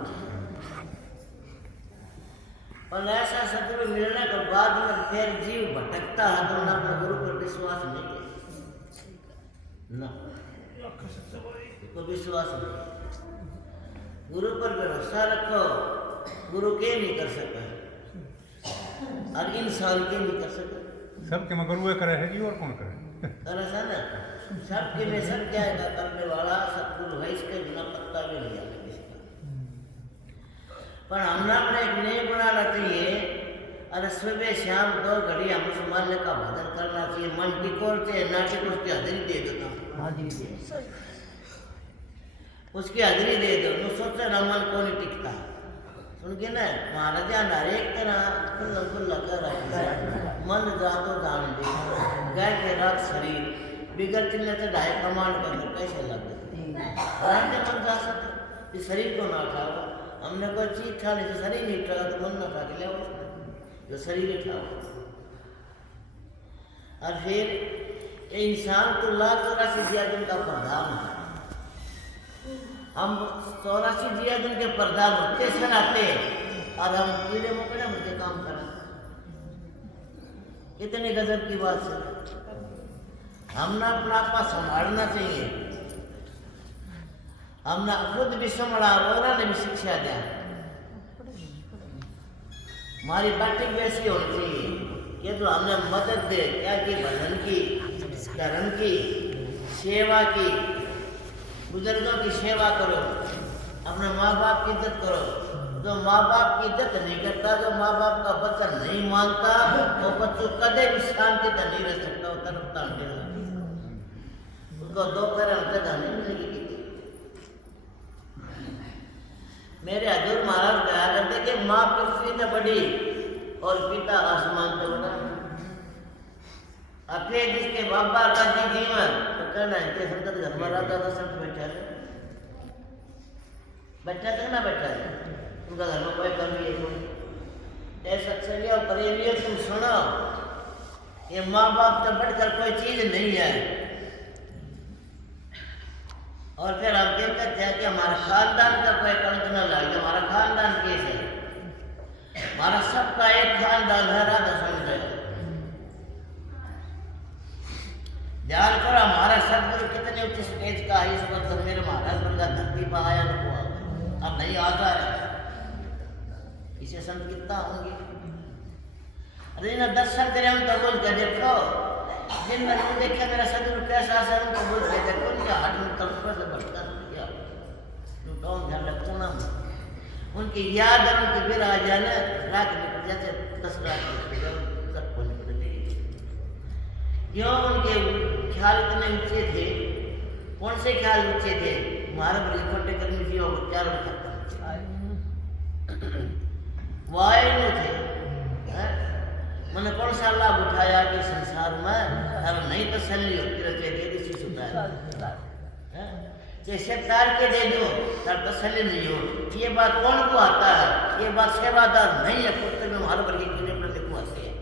और ऐसा सदगुरु मिलने के बाद में फिर जीव भटकता है तो अपने गुरु पर विश्वास नहीं है ना तो विश्वास नहीं। गुरु पर भरोसा रखो, गुरु के नहीं कर सका और इंसान के नहीं कर सका। सबके मगर वो करे है कि और कौन करे? ऐसा ना सबके में सब जाएगा करने वाला सतगुरु है, इसके बिना पत्ता भी नहीं आता किसी का। पर हमने अपने एक नहीं बनाना चाहिए। अरे सुबह शाम 2 घड़ी हम उस मन का भजन करना चाहिए। मन टिकोर से नाटिक उसकी हाजिरी दे देता हूँ, उसकी हाजिरी दे दो। तो सोचो ना मन को नहीं टिकता। सुन के ना महाराजा हरेक तरह खुल्ला खुल्ला कर रहा है। मन जा तो जान दे, गाय के रात शरीर बिगड़ चिल्ले से ढाई कमांड के अंदर कैसे लग गए मन जा सकते। इस शरीर को ना उठाओ। हमने कोई चीज उठाने से शरीर नहीं उठाया तो मन ना उठा के ले जो शरीर उठाओ। और फिर इंसान तो 1,84 दिया दिन का प्रधान है। हम 84 दिया दिन के प्रधान होते सनाते और हम कीड़े मकोड़े मुझे काम करें। कितने गजब की बात है। हमने अपना आपा संभालना चाहिए। हमने खुद भी संभाला और ने भी शिक्षा दिया। हमारी बातें वैसी होनी चाहिए। ये तो हमने मदद दे क्या की, भजन की, धर्म की, सेवा की, बुजुर्गों की सेवा करो, अपने माँ बाप की इज्जत करो। जो माँ बाप की इज्जत नहीं करता, जो माँ बाप का वचन नहीं मानता, वो बच्चों कदे भी शांति से नहीं रह सकता। वो तरफ तांटे उनको 2 पैर जगह नहीं मिलेगी। मेरे हजूर महाराज कहा करते कि माँ पृथ्वी से बड़ी और पिता आसमान से बड़ा। अब फिर जिसके बाप बाप का जीवन तो कहना है कि संत घर में रहता था, सब बैठा था ना बैठा है। उनका घर में कोई कमी है कोई ऐसा चलिए और परेलिए तुम सुनो। ये माँ बाप से बढ़कर कोई चीज नहीं है। और फिर हम ये कहते हैं कि हमारा खानदान का कोई कलंक न लगे। हमारा खानदान कैसे है? हमारा सबका एक खानदान है, राधा समुदाय। ध्यान करो हमारा सदगुरु कितने उच्च स्टेज का है। इस वक्त मेरे महाराज पर का धरती पर आया न हुआ, अब नहीं आता है। इसे संत कितना होंगे। अरे ना दर्शन करें हम तो बोल के देखो। जिन मैंने देखा मेरा सदगुरु कैसा है उनको बोल के देखो। क्या हाथ में तलपर से बढ़ता गया कौन ध्यान रखो ना। उनकी याद है, उनके बिना आ जाना रात निकल जाते 10 रात तक होने पड़ेगी। क्यों उनके ख्याल इतने ऊंचे थे। कौन से ख्याल ऊंचे थे? महाराज रिपोर्टे करनी थी और चारों खत्म वायु थे। मैंने कौन सा लाभ उठाया कि संसार में अब नहीं तसल्ली होती रहती है। इसी सुधार जैसे तार के दे दो तार तसल्ली नहीं हो। ये बात कौन को आता है? ये बात सेवादार नहीं है। पुत्र में हमारे वर्ग कीड़े प्रति को आते हैं,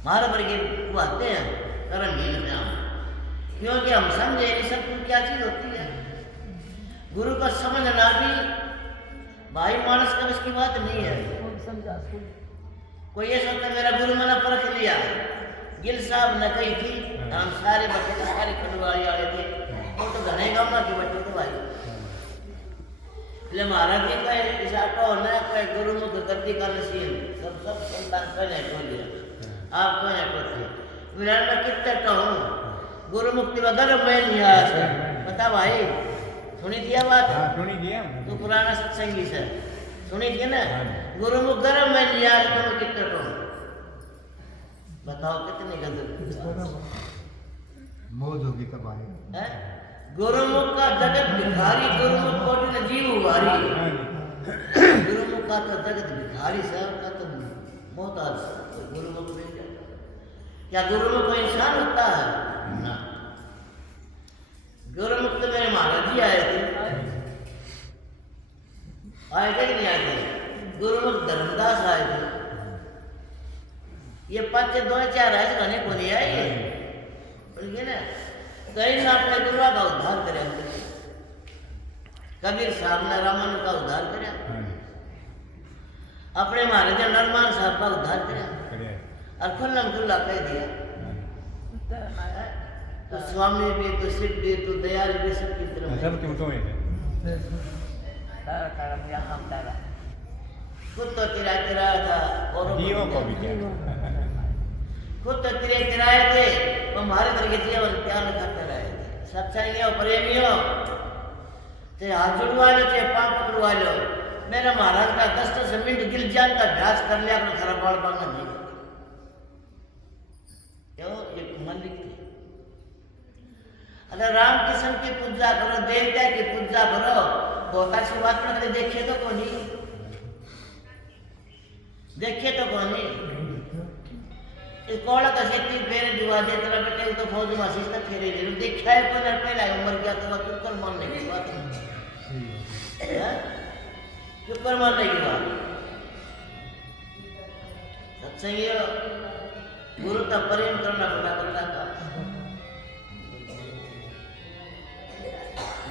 हमारे वर्ग को आते हैं कर्महीन नाम। क्योंकि हम समझे नहीं सब क्या चीज होती है। गुरु का समझना भी भाई मानस का इसकी बात नहीं है। कोई ये सोचता मेरा गुरु मैंने परख लिया। गिल साहब ने कही थी, हम सारे बच्चे तो सारे खंडवाड़ी वाले थे, वो तो घने गाँव के बच्चे थे भाई। इसलिए महाराज जी का इशारा होना कोई गुरुमुख गति का नसीब सब सब संतान कहने को लिया। आप कहने को थे मेरा मैं कितने कहूँ गुरुमुक्ति वगैरह मैं नहीं आया। बता भाई सुनी दिया बात? सुनी दिया। तो पुराना सत्संगी से सुनी थी ना। गुरुमुख गरम में लिया तो मैं कितने कहूँ? बताओ कितने गजब मौज होगी तब आएगा। गुरुमुख का जगत भिखारी, गुरुमुख कोटि न जीव उभारी। गुरुमुख का तो जगत भिखारी साहब का तो मोहताज। गुरुमुख में क्या गुरुमुख कोई इंसान होता है? ना। गुरुमुख तो मेरे महाराज जी आए थे। आए थे कि नहीं आए थे? गुरुमुख धर्मदास आए थे। ये 5-2-4 ऐसे कहने को नहीं आए। बोलिए ना कहीं ना अपने गुरुआ का उद्धार करे। कबीर साहब ने रामन का उद्धार करे, अपने महाराजा नरमान साहब का उद्धार करे और खुल्लम खुल्ला कह दिया। तो स्वामी भी, तो शिव भी, तो दयाल भी, सबकी तरफ सब तुम तो ही है खुद तो तिराया था और जीवों को भी क्या खुद तो तिराए थे, तो हमारे तरीके जीवन प्यार करते रहे थे। सत्संगियों प्रेमियों चाहे हाथ जुड़वा लो चाहे पाँव पकड़वा लो, मेरा महाराज का 10 मिनट दिल जान का अभ्यास कर लिया अपना खराब बाल बांगा नहीं क्यों एक मलिक थे। अगर राम कृष्ण की पूजा करो, देवता की पूजा करो, बहुत अच्छी बात नहीं, देखे तो कौन ही देखे तो कौन ही इस कोड़ा का शक्ति फेरे दुआ दे तेरा बेटे तो फौज में आशीष तक फेरे ले देखा है कोई नर पहला उम्र गया तो तू कर मानने की बात नहीं है, क्यों कर मानने की बात। सत्संगियों गुरु का प्रेम करना बड़ा बड़ा का,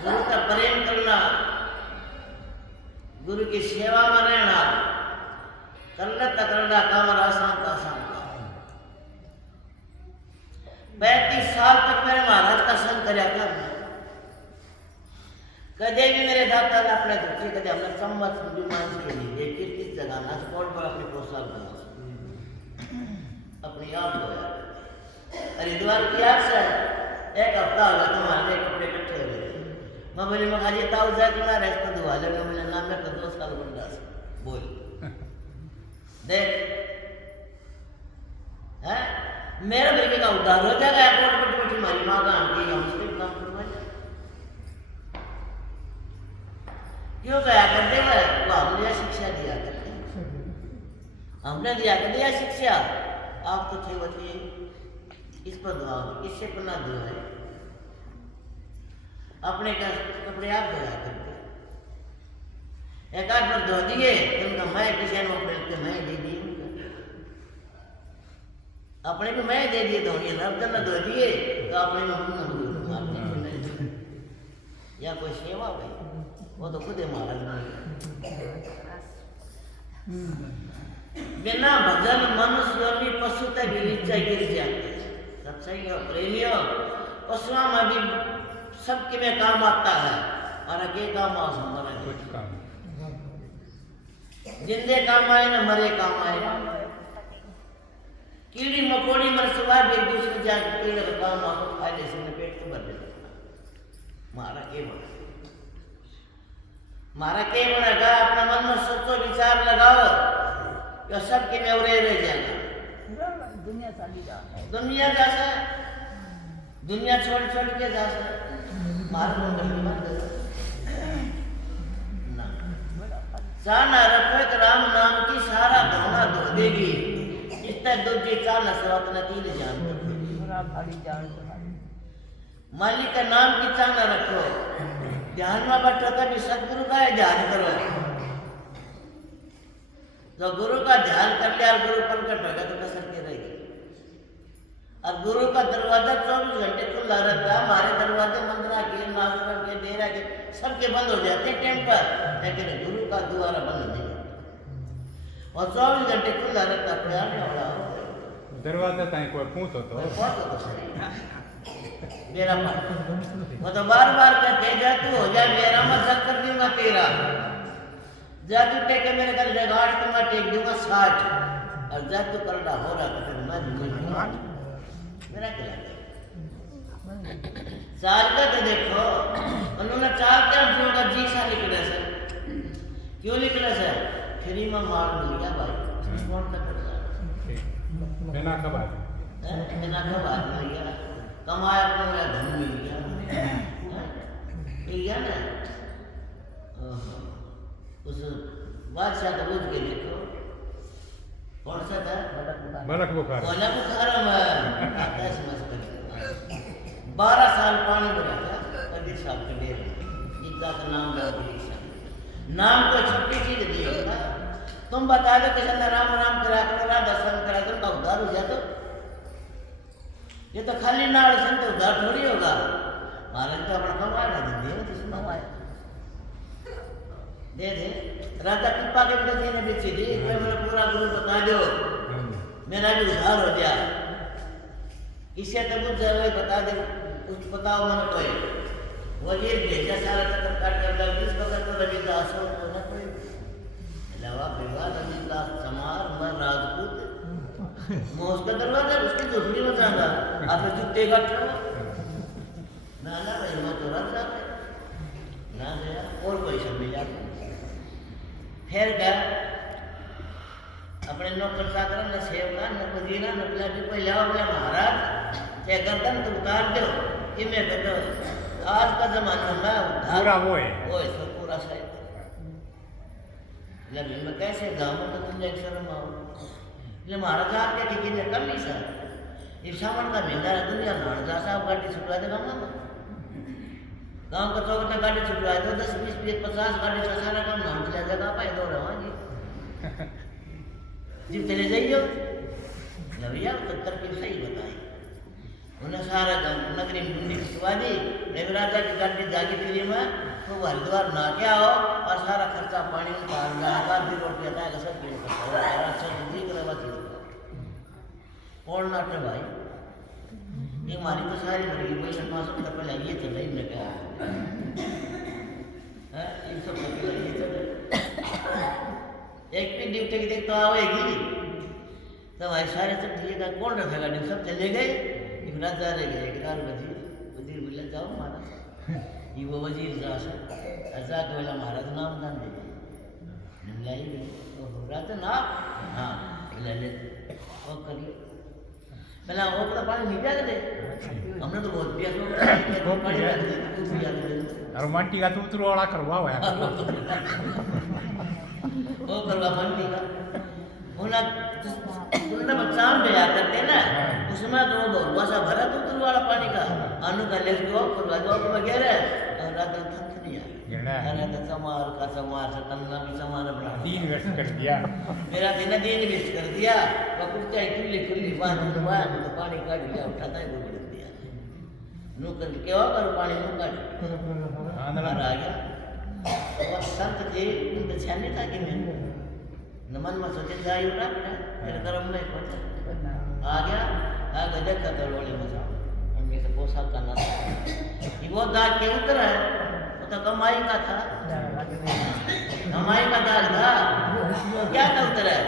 गुरु का प्रेम करना, गुरु की सेवा में रहना, करना काम आसान का आसान। 35 साल तक मेरे महाराज का संग कराया था। कदे भी मेरे दाता ने अपने बच्चे कदे हमने सम्मत विमान के लिए किस जगह ना स्पॉट पर अपने पोषण बना अपनी आप को हरिद्वार की आग से 1 हफ्ता हो गया तुम्हारे कपड़े इकट्ठे हो गए। मैं बोली मैं खाली ताऊ जाके ना रेस्ट धुआ ले, मैंने नाम में 2 साल बंदा बोल देख है मेरा बेटे का उद्धार हो जाएगा। एयरपोर्ट पर बैठी हमारी माँ का आंटी हम उसके काम करवा क्यों गया कर देगा, वो हमने शिक्षा दिया करते हमने दिया कर दिया शिक्षा। आप तो थे बच्चे इस पर दुआ किससे को ना दुआ है, अपने कपड़े आप धोया करते एक आध पर धो दिए तुमका मैं किसी ने अपने मैं दे दी अपने को मैं दे दिए धोनी सब जन धो दिए तो अपने में या कोई सेवा भाई वो तो खुद महाराज बिना भजन मनुष्य भी पशु तक नीचे गिर जाते। सत्संग प्रेमियों पशुओं में भी सबके में काम आता है और के काम आ कुछ काम जिंदे काम आए ना मरे काम आए। कीड़ी मकोड़ी मर सुबह भी एक दूसरे जाके कीड़े का काम आपको फायदे से पेट को भर देता मारा के बनेगा। अपना मन में सोचो विचार लगाओ तो सबके में उड़े रह जाएगा। दुनिया जैसा दुनिया छोड़ छोड़ के जैसा चाना रखो एक राम नाम की सारा धोना धो देगी। इतना दूसरी चाना सवात नदी जान मालिक का नाम की चाना रखो। ध्यान में बैठो तभी सदगुरु का ध्यान करो। जो गुरु का ध्यान कर लिया और गुरु प्रकट होगा तो कसर के रहेगी। और गुरु का दरवाजा 24 घंटे खुला रहता है। हमारे दरवाजे मंदिरा के नाश्ता के डेरा के सबके बंद हो जाते हैं टाइम पर, लेकिन गुरु का द्वारा बंद नहीं होता और 24 घंटे खुला रहता है। प्यार में हो दरवाजा ताई कोई पूछो तो मेरा वो तो बार बार कहते जा तू हो जा मेरा मैं सब कर दूंगा तेरा। जा तू टेके मेरे घर जगाड़ तो मैं टेक दूंगा 60 और जा तू कर रहा हो रहा तो मैं दूंगा मेरा क्या चाल का तो देखो उन्होंने चाल क्या दूंगा जी सा निकले सर क्यों निकले सर फ्री में मार मिल गया भाई कौन सा करता बिना खबर मिल गया कमाया अपना धन मिल गया ना। उस बादशाह को पूछ के देखो कौन सा था बलक बुखार 12 साल पानी में रखा कभी साहब के डेर जिसका का नाम को छोटी चीज दी होगा। तुम बता दो किसी ने राम राम करा कर दर्शन करा कर उनका उद्धार हो जाए तो ये तो खाली नाड़ से तो उद्धार थोड़ी होगा। महाराज तो अपना कमाया ना दे दे दे राजा कृपा के बेटे ने बेची दी मैं मेरा पूरा गुरु बता दो मेरा भी उद्धार हो गया। इसे तो कुछ जरूर बता दे कुछ बताओ मन कोई वजीर भेजा सारा चक्कर काट कर लग जिस वक्त तो रविदास हो तो ना कोई अलावा विवाह रविदास समार मैं राजपूत मोस का दरवाजा उसकी दूसरी बताऊंगा आप जूते का ना ना भाई वो तो रख सकते ना दे और कोई सब मिल जाता फिर क्या अपने नौकर चाकर न सेवका न वजीरा न पिला भी कोई लाओ बोला महाराज चाहे गर्दन तो उतार दो कि मैं कहता आज का जमाना में पूरा वो है सब पूरा सही लगे मैं कैसे गाँव में तो तुम जाए शर्म आओ ले महाराज आपके किसी ने कम नहीं सर ये सामान का महीना दुनिया महाराज साहब गाड़ी छुटवा दे गाँव का चौक में गाड़ी छुटवा दो 10 20 50 गाड़ी से सारा काम नाम चला जगह पाए दो रहा जी जिब चले जाइयो भैया तो तरकीब सही बताई उन्हें सारा गाँव नगरी में ढूंढी खिंचवा दी देवराजा की गाड़ी जागी फिरी में तो हरिद्वार ना के आओ और सारा खर्चा पानी उतार भी रोटी आता है सब कौन नाटे भाई ये हमारी तो सारी बड़ी पैसा 500 पहले ये चल रही मैं क्या है इन सब ये चल एक भी ड्यूटी की देख तो आवेगी तो भाई सारे सब दिएगा कौन रखेगा ड्यूटी सब चले गए एक रात जा रहे गए एक रात वजीर बोले जाओ महाराज ये वो वजीर जा ऐसा तो बोला महाराज नाम दान दे लाई राजा ना हाँ ले ले वो करिए पहला वो अपना पानी नहीं पिया दे हमने तो बहुत पिया तो पानी पिया दे रोमांटिक का तो उतरो वाला करवा हुआ है वो करवा मंडी का उन्हें बच्चान पे आ करते ना उसमें तो वो बहुत सा भरा तो उतर वाला पानी का अनु का ले जो करवा दो तो वगैरह और रात थक नहीं आया अरे तो समार का समार सतन्ना भी समार बना 3 वेस्ट कर दिया मेरा दिन वेस्ट कर दिया वो कुर्ता खुली खुली बात हुआ तो पानी काट लिया उठाता है वो कर दिया नु कर के और पानी नु काट अंदर आ गया वो संत थे उनके छाने था कि मैं नमन में सोचे जाई उड़ा मेरे कर्म में पहुंचा आ गया आ गए देखा तो रोले मजा उनमें से पोशाक करना था कि वो दाग के उतरा है वो तो कमाई का था कमाई का दाग था वो क्या था उतरा है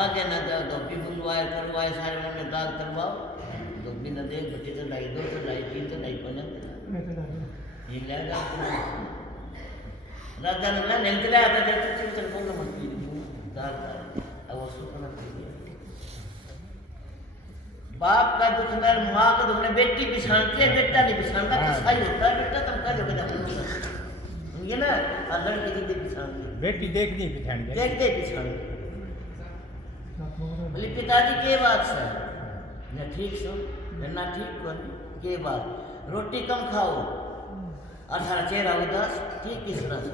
आगे ना जाओ तो भी बुलवाए करवाए सारे में दाग करवाओ तो बिना देख बच्चे तो लाई 2 तो लाई 3 तो लाई 5 ये ले दाग राजा ने ना नहीं चला आता जैसे चल बोल मत की दाग अब वो सुपना बाप का दुख नर माँ का दुख न बेटी पिछाड़ती है बेटा नहीं पिछाड़ता तो सही होता है बेटा तुम क्या जो ये ना लड़की की पिछाड़ती बेटी देख नहीं पिछाड़ी देखते पिछाड़ी बोले पिताजी के बात से न ठीक सो न ठीक कौन के बात रोटी कम खाओ 18 चेहरा उदास ठीक किस तरह से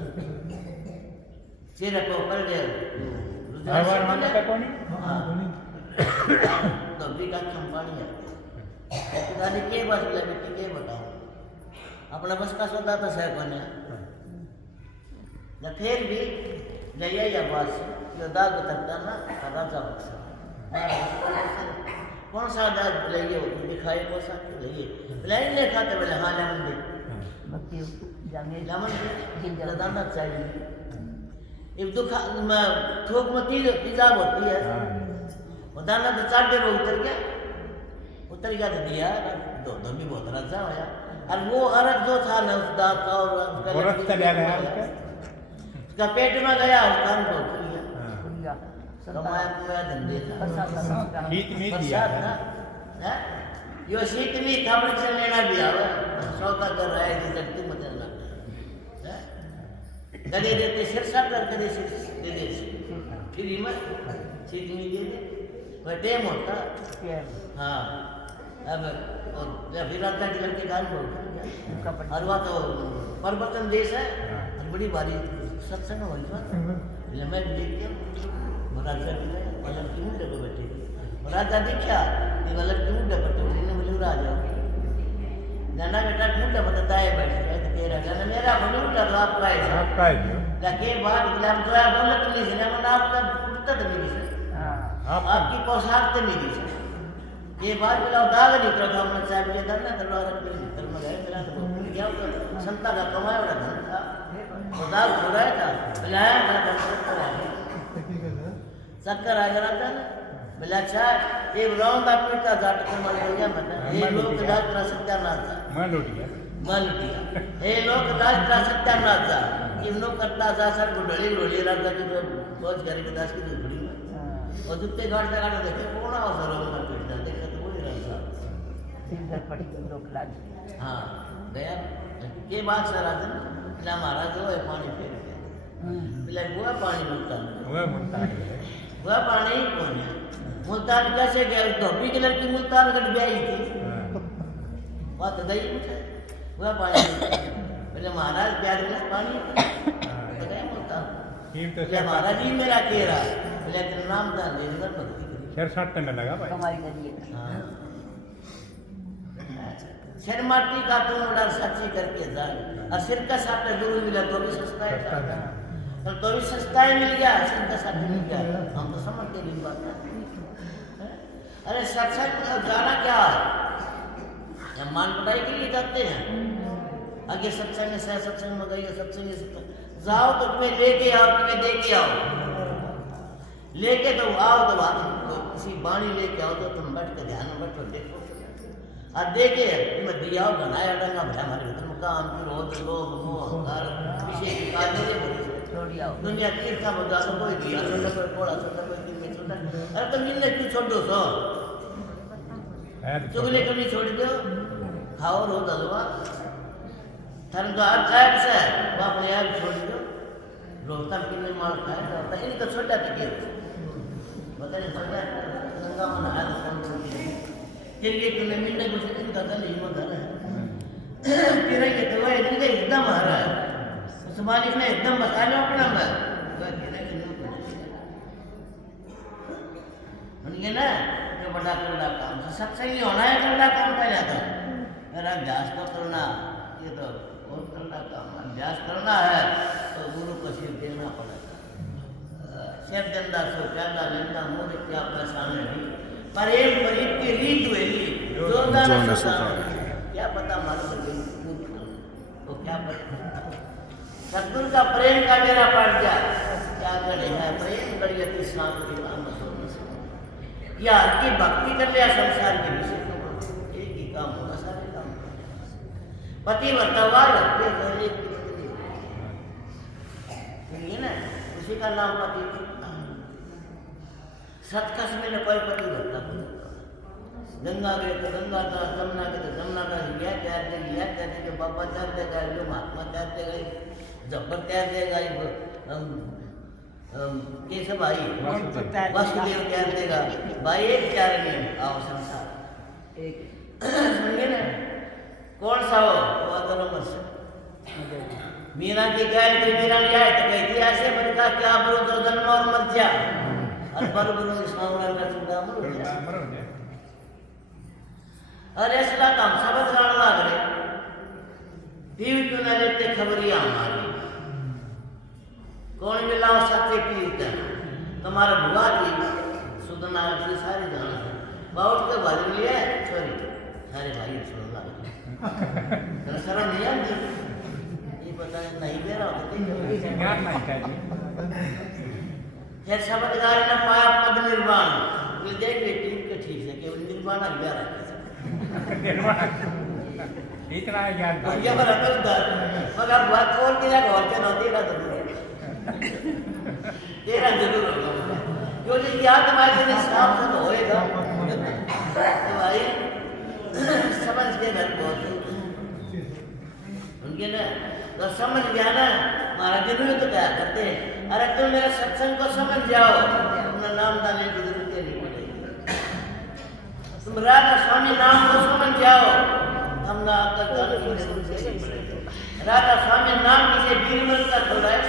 चेहरा को कर दे हर माने का कौन तो भी का कंपनी है पिताजी के बात बोले बेटी के बताओ अपना बस का सौदा तो सह कोने न फिर भी जया या बात यो दाग उतरता ना राजा बक्सा कौन सा दाग लइए वो दिखाई कौन सा लइए लाइन ले खाते बोले हाँ लेमन दे लेमन दे दाना चाहिए एक दुख थोक में तेजाब होती है वो दाना तो 4 देर उतर गया तो दिया दो भी बहुत राजा होया और वो अरग जो था ना उस दाग का और उसका पेट में गया उसका अनुभव खुल गया कमाया पूरा धंधे था शीत में दिया है यो शीत में थापड़ से लेना भी आवे सौदा कर रहा है जैसे तुम मत ना कदे देते सिरसा कर कदे दे दे फ्री में शीत में दे दे वह टेम होता हाँ अब फिर रात का लड़के का अनुभव और वह तो परिवर्तन देश है बड़ी भारी सत्संग हो गया मैं देख के राजा मतलब की मुंडे पर बैठे राजा देखा ये मतलब की मुंडे पर तो उन्हें बोले उड़ा जाओ नाना बेटा मुंडे पर बताए बैठ गए तो तेरा गाना मेरा बोले उड़ा तो आपका है लेकिन बात गुलाम तो आप बोले तो नहीं ना मतलब आपका कुर्ता तो नहीं है आपकी पोशाक तो नहीं है ये बात बोला दाग नहीं तो हमने साहब ये करना करवा रख में गए मेरा तो क्या होता संता का कमाया वाला धन था वो दाल छुड़ाया था मिलाया था चक्कर आ जाना था बोला अच्छा ये रौन का पीटा जाट के मारे हो गया मतलब ये लोग राज का सत्यानाश था मान लुटिया हे लोग राज का सत्यानाश था इन लोग करता जा सर को ढोली ढोली राजा की बहुत गरीब दास की झोपड़ी में और जुत्ते गाड़ गाड़ देखे कौन अवसर रौन का पीटा देखा तो वही रहता हाँ गया ये बात सर राजन पिला महाराज जो है पानी फेर पिला बुआ पानी मुल्तान वह पानी कौन है मुल्तान कैसे गया धोबी कलर की मुल्तान कट गई थी बात गई पूछे वह पानी पहले महाराज प्यार में पानी तो गए मुल्तान महाराज जी मेरा कह रहा बोले तेरा नाम था लेकर भक्ति करी शेर 60 टन लगा भाई शर्माटी का तुम उड़ा सच्ची करके जाए और सिर का साथ गुरु मिला तो भी सस्ता है तो भी सस्ता ही मिल गया सिर का साथ मिल गया हम तो समझते भी बात है अरे सत्संग जाना क्या है मान पढ़ाई के लिए जाते हैं आगे सत्संग से सत्संग में गई सत्संग जाओ तो तुम्हें लेके आओ तुम्हें दे के आओ लेके तो आओ तो बात किसी बाणी लेके आओ तो तुम बैठ के ध्यान में बैठो देखो अब देखे तुम्हें दिया बनाया डंगा भला हमारे घर में काम क्रोध लोभ मोह घर विषय की कार्य दुनिया तीर्था बजा तो कोई दिया छोटा कोई कोड़ा छोटा कोई दिन में छोटा अरे तुम इन क्यों छोड़ दो सो चुगली करनी छोड़ दो खाओ रो दलवा धर्म का अर्थ ऐप से बाप ने ऐप छोड़ दो रोता किन्ने मार खाए रोता इनका छोटा टिके बता नहीं छोटा गंगा में नहा तो कम छोटी जिनके तुमने मिलने को इनका गल ही मत है तेरा ये तो है इनका एकदम आ रहा है उस मालिक ने एकदम बता लो अपना मैं तेरा के नो उनके ना जो बड़ा करना काम सत्संग ही होना है करना काम पहले था मेरा अभ्यास तो करना ये तो और करना काम अभ्यास करना है तो गुरु को सिर देना पड़ेगा सिर देना सो प्यादा लेना मोर क्या परेशान है पर एक परीत की रीत वेली जोरदार क्या पता मालूम तो क्या पता सतगुरु का प्रेम का मेरा पड़ गया क्या करे है प्रेम करिए कि सांप की काम या की भक्ति कर लिया संसार के विषय को एक ही काम होगा सारे काम पति वर्तवार ना उसी का नाम पति सतकस में न कोई पति होता गंगा गए तो गंगा था जमुना गए तो जमुना का यह तैर देगी यह तैर देगा बाबा तैर देगा जो महात्मा तैर देगा जब्बर तैर देगा कैसे भाई वासुदेव तैर देगा भाई एक तैर में आओ संसार एक सुनिए ना कौन सा हो वो अगर उम्र से मीरा की गैल की मीरा लिया है तो कहती ऐसे बड़का क्या बोलो तो जन्म और मर जा अरे ऐसा काम सबक जान लग रहे टीवी क्यों ना लेते खबरिया हमारी कौन मिला सत्य की तुम्हारा भुआ की सुधना की सारी जान बाउट के बाजू लिए सॉरी सारे भाई सुन ला शर्म नहीं आती ये पता नहीं दे रहा फिर शब्दगार ने पाया पद निर्वाण ये देख ले ठीक के ठीक है केवल निर्वाण अज्ञा रखे इतना ज्ञान तो ये पर अकल दर मगर बात और के जा और के नदी का जरूर तेरा जरूर होगा जो जी याद हमारे ने साफ से तो होएगा तो भाई समझ के घर पहुंचे उनके ना तो समझ गया ना महाराज जी ने तो क्या करते अरे तुम मेरे सत्संग को समझ जाओ अपना नाम डालने की जरूरत नहीं पड़ेगी तुम राधा स्वामी नाम को समझ जाओ हम ना आकर जाने की जरूरत नहीं राधा स्वामी नाम किसे बीरबल का थोड़ा है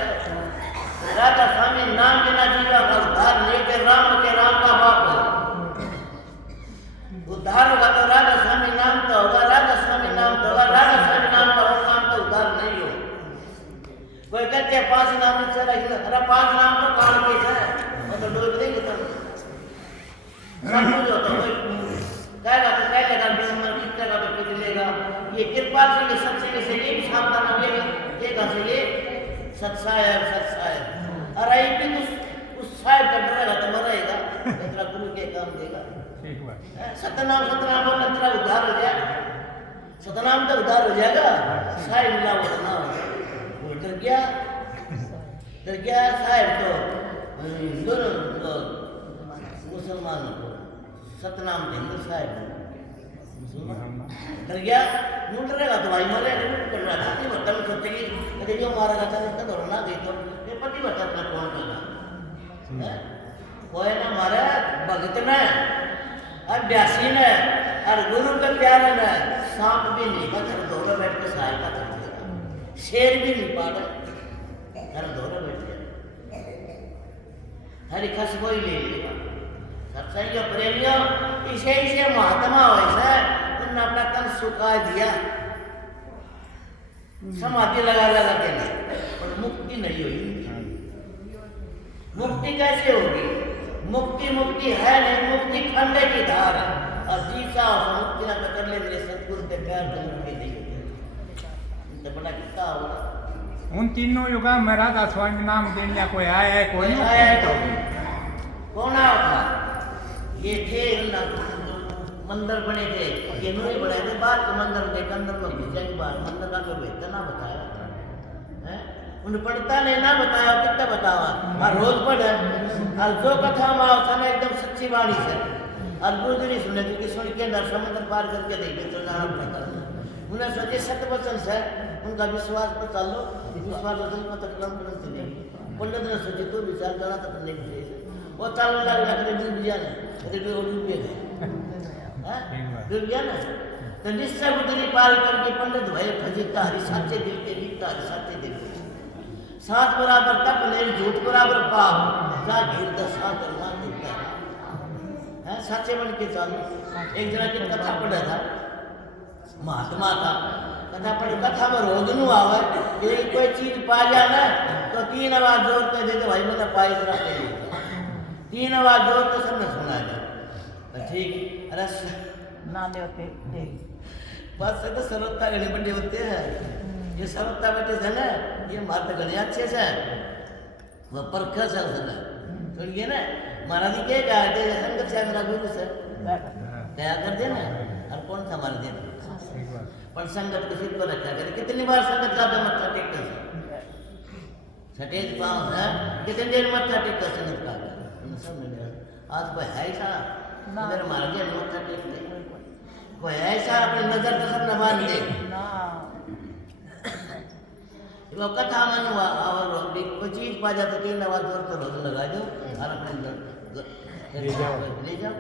राधा स्वामी नाम बिना जीवा का उद्धार लेके राम के राम का बाप है उद्धार होगा तो राधा स्वामी नाम तो होगा राधा स्वामी नाम तो होगा राधा स्वामी नाम का और नाम तो उद्धार नहीं हो कोई कहते हैं 5 नाम से रही अरे 5 नाम तो काम के है वो तो डूब देंगे तुम सब कुछ होता कोई कहेगा तो कह लेगा भी नंबर कितने का तो कितने लेगा ये कृपाल सिंह के सत्संग से ये भी सावधान हो गया ये कहा से ये सत्सायर अरे ये भी उस साहिब का डरेगा तो मरेगा तेरा गुरु के काम देगा ठीक बात सतनाम बोलना तेरा उद्धार हो जाएगा सतनाम तो उद्धार हो जाएगा साहिब मिला वो ना वो डर गया साहिब तो दोनों मुसलमान को सतनाम देंगे साहिब डर गया नूट रहेगा तो भाई मरे कर रहा था बर्तन में सोचेगी अरे जो मारा जाता है उसका दौड़ना गई तो ये पति बता अपना कौन करना वो है ना मारा भगत ने और ब्यासी ने और गुरु का प्यार है सांप भी नहीं का घर दौड़ा बैठ के सहायता करते शेर भी नहीं पाड़ा घर दौड़ा बैठ के हरी खसबो ही ले लेगा सत्संग प्रेमियों इसे इसे महात्मा हो उन्होंने अपना तन सुखा दिया समाधि लगा देना और मुक्ति नहीं हुई मुक्ति कैसे होगी मुक्ति है नहीं मुक्ति खंडे की धार है और जीसा और मुक्ति ना कर ले मेरे सतगुरु के प्यार से मुक्ति नहीं होगी तो बड़ा कितना होगा उन तीनों युगा में राधा स्वामी नाम देने कोई आया है कोई नहीं आया तो कौन आया था ये थे मंदिर बने थे ये नहीं बने थे बाहर के मंदिर के अंदर में घुसने के बाद मंदिर का कोई इतना बताया है उन्हें पढ़ता नहीं ना बताया कितना बतावा और रोज पढ़े और जो कथा माँ समय एकदम सच्ची वाणी से और गुरुजी सुने क्योंकि सुन के अंदर समुद्र पार करके देखे तो जाना पड़ता उन्हें सोचे सत्य वचन से उनका विश्वास पर चल लो विश्वास वचन को तक कम करने चलेगी पंडित ने सोचे तो विचार जाना तक नहीं चाहिए वो चल लगा कभी डूब जाने कभी डूब गए डूब गया ना तो निश्चय बुद्धि पार करके पंडित भाई फजीता हरी साचे दिल के लिखता हरी साचे दिल के सात बराबर तप नहीं झूठ बराबर पाप जा गिरता सात ना गिरता है साचे बन के चालू एक जना की कथा पढ़ा था महात्मा था कथा पढ़ी कथा में रोज नु आवे ये कोई चीज पा जाना तो 3 आवाज जोर के दे भाई मैंने पाई जरा के 3 आवाज जोर तो सबने सुना जाए ठीक अरे ना देते बस तो सरलता गणे बड़े होते हैं ये सरलता बैठे थे ना ये मारते गणे अच्छे से वो परखा से उसने सुनिए ना महाराज जी क्या कहते हैं संगत से मेरा गुरु से दया कर देना और कौन था मार देना पर संगत को सिर पर रखा करे कितनी बार संगत का मत्था टेक कर सटेज पाँव है कितनी देर मत्था टेक कर संगत का सब मिल आज कोई है ऐसा मेरे महाराज जी मत्था टेक दे कोई ऐसा अपनी नजर तो सब न बांध दे वो कथा मन हुआ और कोई चीज पा जाता 3 आवाज जोर तो रोज लगा दो और अपने ले जाओ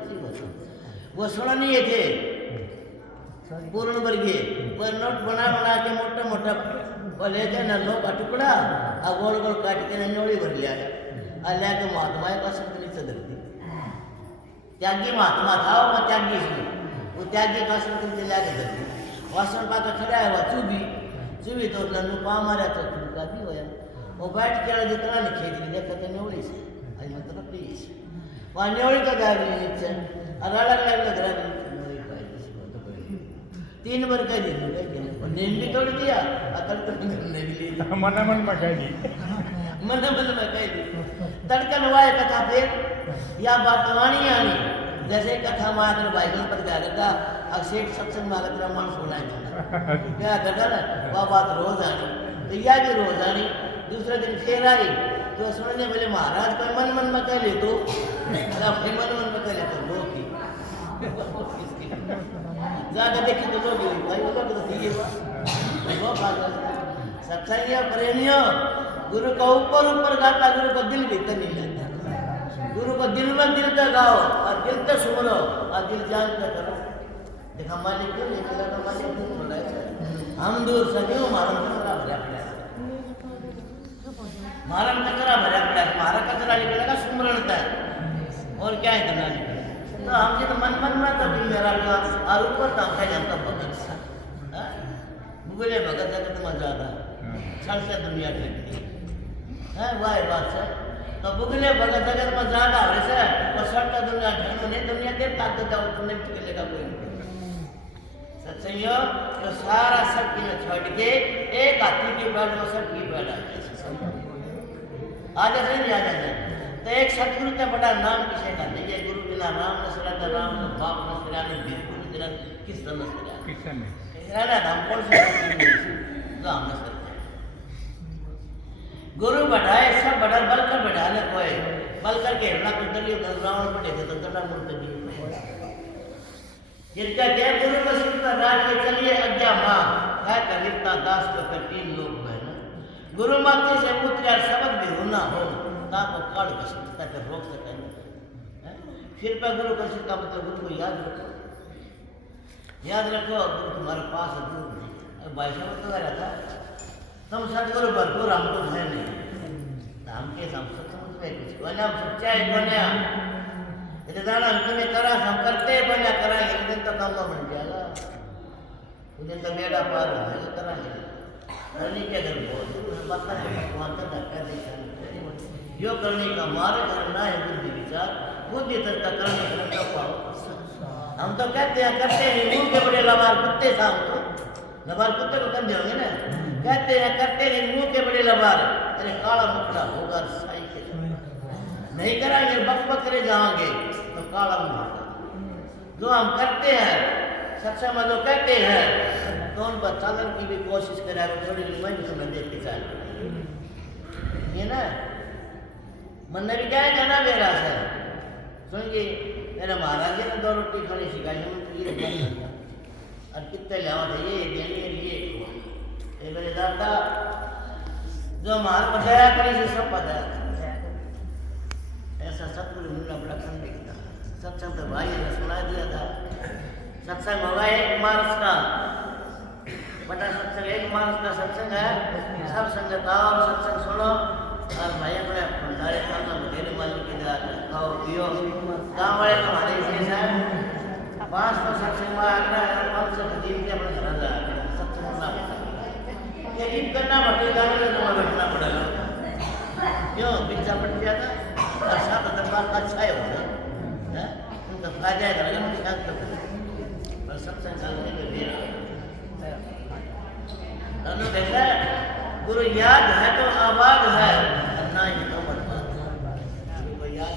वो सुननीय थे पूर्ण वर्गीय पर नोट बना के मोटा मोटा वो लेके न लो का टुकड़ा और गोल गोल काट के नोड़ी भर लिया और लेके महात्मा का शब्द नीचे धरती त्यागी महात्मा था वो त्यागी वो त्यागी का शब्द नीचे लाके धरती वासन पाकर खड़ा है वो चुभी तो नन्नू पा मारा तो चुका भी होया वो बैठ के जितना ने खेत में देखा तो न्योड़ी से आई मतलब प्लीज वहाँ न्योड़ी का गाय नीचे और अलग अलग लग रहा 3 बार कह दी और नींद भी तोड़ दिया अकल तो ने भी ले ली मन में कह दी मन में कह दी तड़कन वाए कथा फिर या बात वाणी आनी जैसे कथा मार भाई पर क्या करता अक्षेप सत्संग मागत रामायण सुनाए क्या करता ना वह बात रोज आनी तो यह भी रोज आनी दूसरे दिन फिर आई तो सुनने बोले महाराज कोई मन में कह ले तो मन में कह ले तो लोग जाकर देखे तो लोग भाई वो तो ठीक है वो पागल सत्संग प्रेमियों गुरु का ऊपर गाता गुरु का दिल भीतर नहीं लगता गुरु को दिल में दिल का गाओ और दिल का सुमरो और दिल जान का करो देखा मालिक क्यों नहीं लगा मालिक क्यों बोला है हम दूर सदियों मारन कचरा भरा पड़ा मारन कचरा भरा पड़ा मारा कचरा निकलेगा सुमरण का और क्या है करना निकलेगा तो हमसे तो मन में तो दिल मेरा का और ऊपर तो हमका जानता भगत सा बुगले भगत है कितना ज्यादा छल से दुनिया ठहरती है वाह बात है तो बुगले भगत अगर मैं ज्यादा हो रहे तो सड़ता दुनिया ठहरने नहीं दुनिया देर ताकत है तुमने निकलेगा कोई सत्संग तो सारा सबकी ने छोड़ के एक हाथी की पैर में सबकी पैर आ जाए आ जाए नहीं आ जाए। तो एक सतगुरु का बड़ा नाम किसे का नहीं है, गुरु बिना राम न सिरा, राम न बाप न सिरा, बिल्कुल सिरा, किस न सिरा, किसन ने सिरा नाम कौन सा राम न सिरा। गुरु बढ़ाए सब बढ़ा, बलकर बढ़ा ले कोई बलकर के ना कुछ दलियो रावण पड़े थे तो दंडा मुड़ते भी जिनका देव गुरु को सिर पर राज के चलिए अज्ञा माँ है कविता दास को कर 3 लोग में ना गुरु माते से पुत्र शब्द भी होना हो ना को काढ़ के सकता कर रोक सके। फिर पर गुरु का सिर का मतलब गुरु को याद रखो गुरु तुम्हारे पास है, दूर नहीं। अब भाई साहब तो कह रहा था तुम सतगुरु भरपूर हमको है नहीं, हम के हम सत्संग में कुछ कोना हम सच्चाई कोना इधर दाना तुम्हें करा हम करते बना कराएंगे लेकिन तो काम बन जाएगा, उन्हें तो बेड़ा पार हो जाएगा कराएंगे करने के अगर बोल बता है भगवान का धक्का दे जो करने का मार्ग करना है बुद्धि विचार बुद्धि तक का करने का पाओ। हम तो कहते हैं करते हैं मुंह के बड़े लबार कुत्ते था, हम तो लबार कुत्ते को कर देंगे ना, कहते हैं करते हैं मुंह के बड़े लबार अरे काला मुखड़ा होगा साई के नहीं कराएंगे बक बक करे जाओगे तो काला मुखड़ा। जो हम करते हैं सत्संग में जो कहते हैं तो उन पर चालन की भी कोशिश करें थोड़ी मन तुम्हें देख के चाहिए ये ना मन ने भी क्या है जाना मेरा सर सुनिए मेरे महाराज जी ने 2 रोटी खानी सिखाई हम और कितने लिया थे ये देनी ये मेरे दादा जो हमारे बताया करी से सब बताया ऐसा सतगुरु मिलना बड़ा खंड था। सत्संग तो भाई ने सुना दिया था, सत्संग होगा 1 मार्च का बड़ा सत्संग 1 मार्च का सत्संग है, सब संगत आओ सत्संग सुनो और भाई अपने भंडारे खाना बधेरे मालिक के दाद खाओ पियो। गाँव वाले हमारे विशेष है 5 तो सत्संग में आगरा 5 से खरीद के अपने घर जा सत्संग ना ये करना पड़ेगा तो बैठना पड़ेगा क्यों बिचा पट गया था और साथ दरबार अच्छा है होगा उनका फायदा है करेगा नुकसान तो और सत्संग करने के लिए तनु देखा गुरु याद है तो आबाद है और ना ही तो बर्बाद गुरु को याद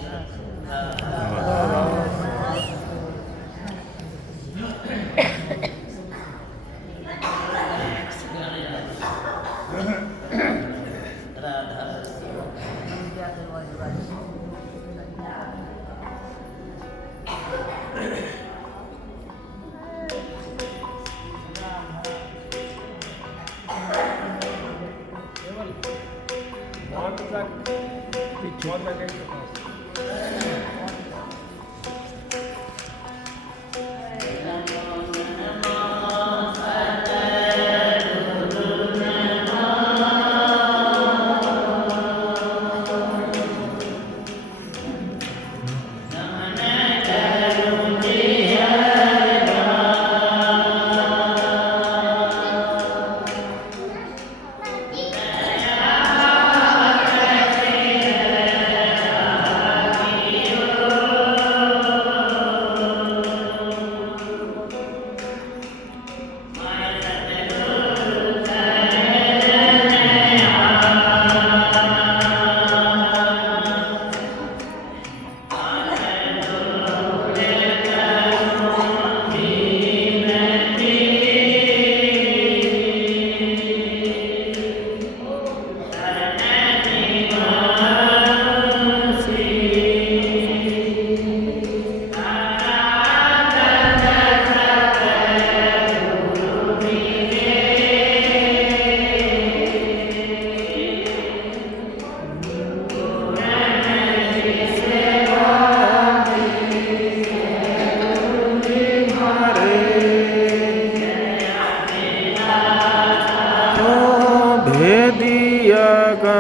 भेदिया गा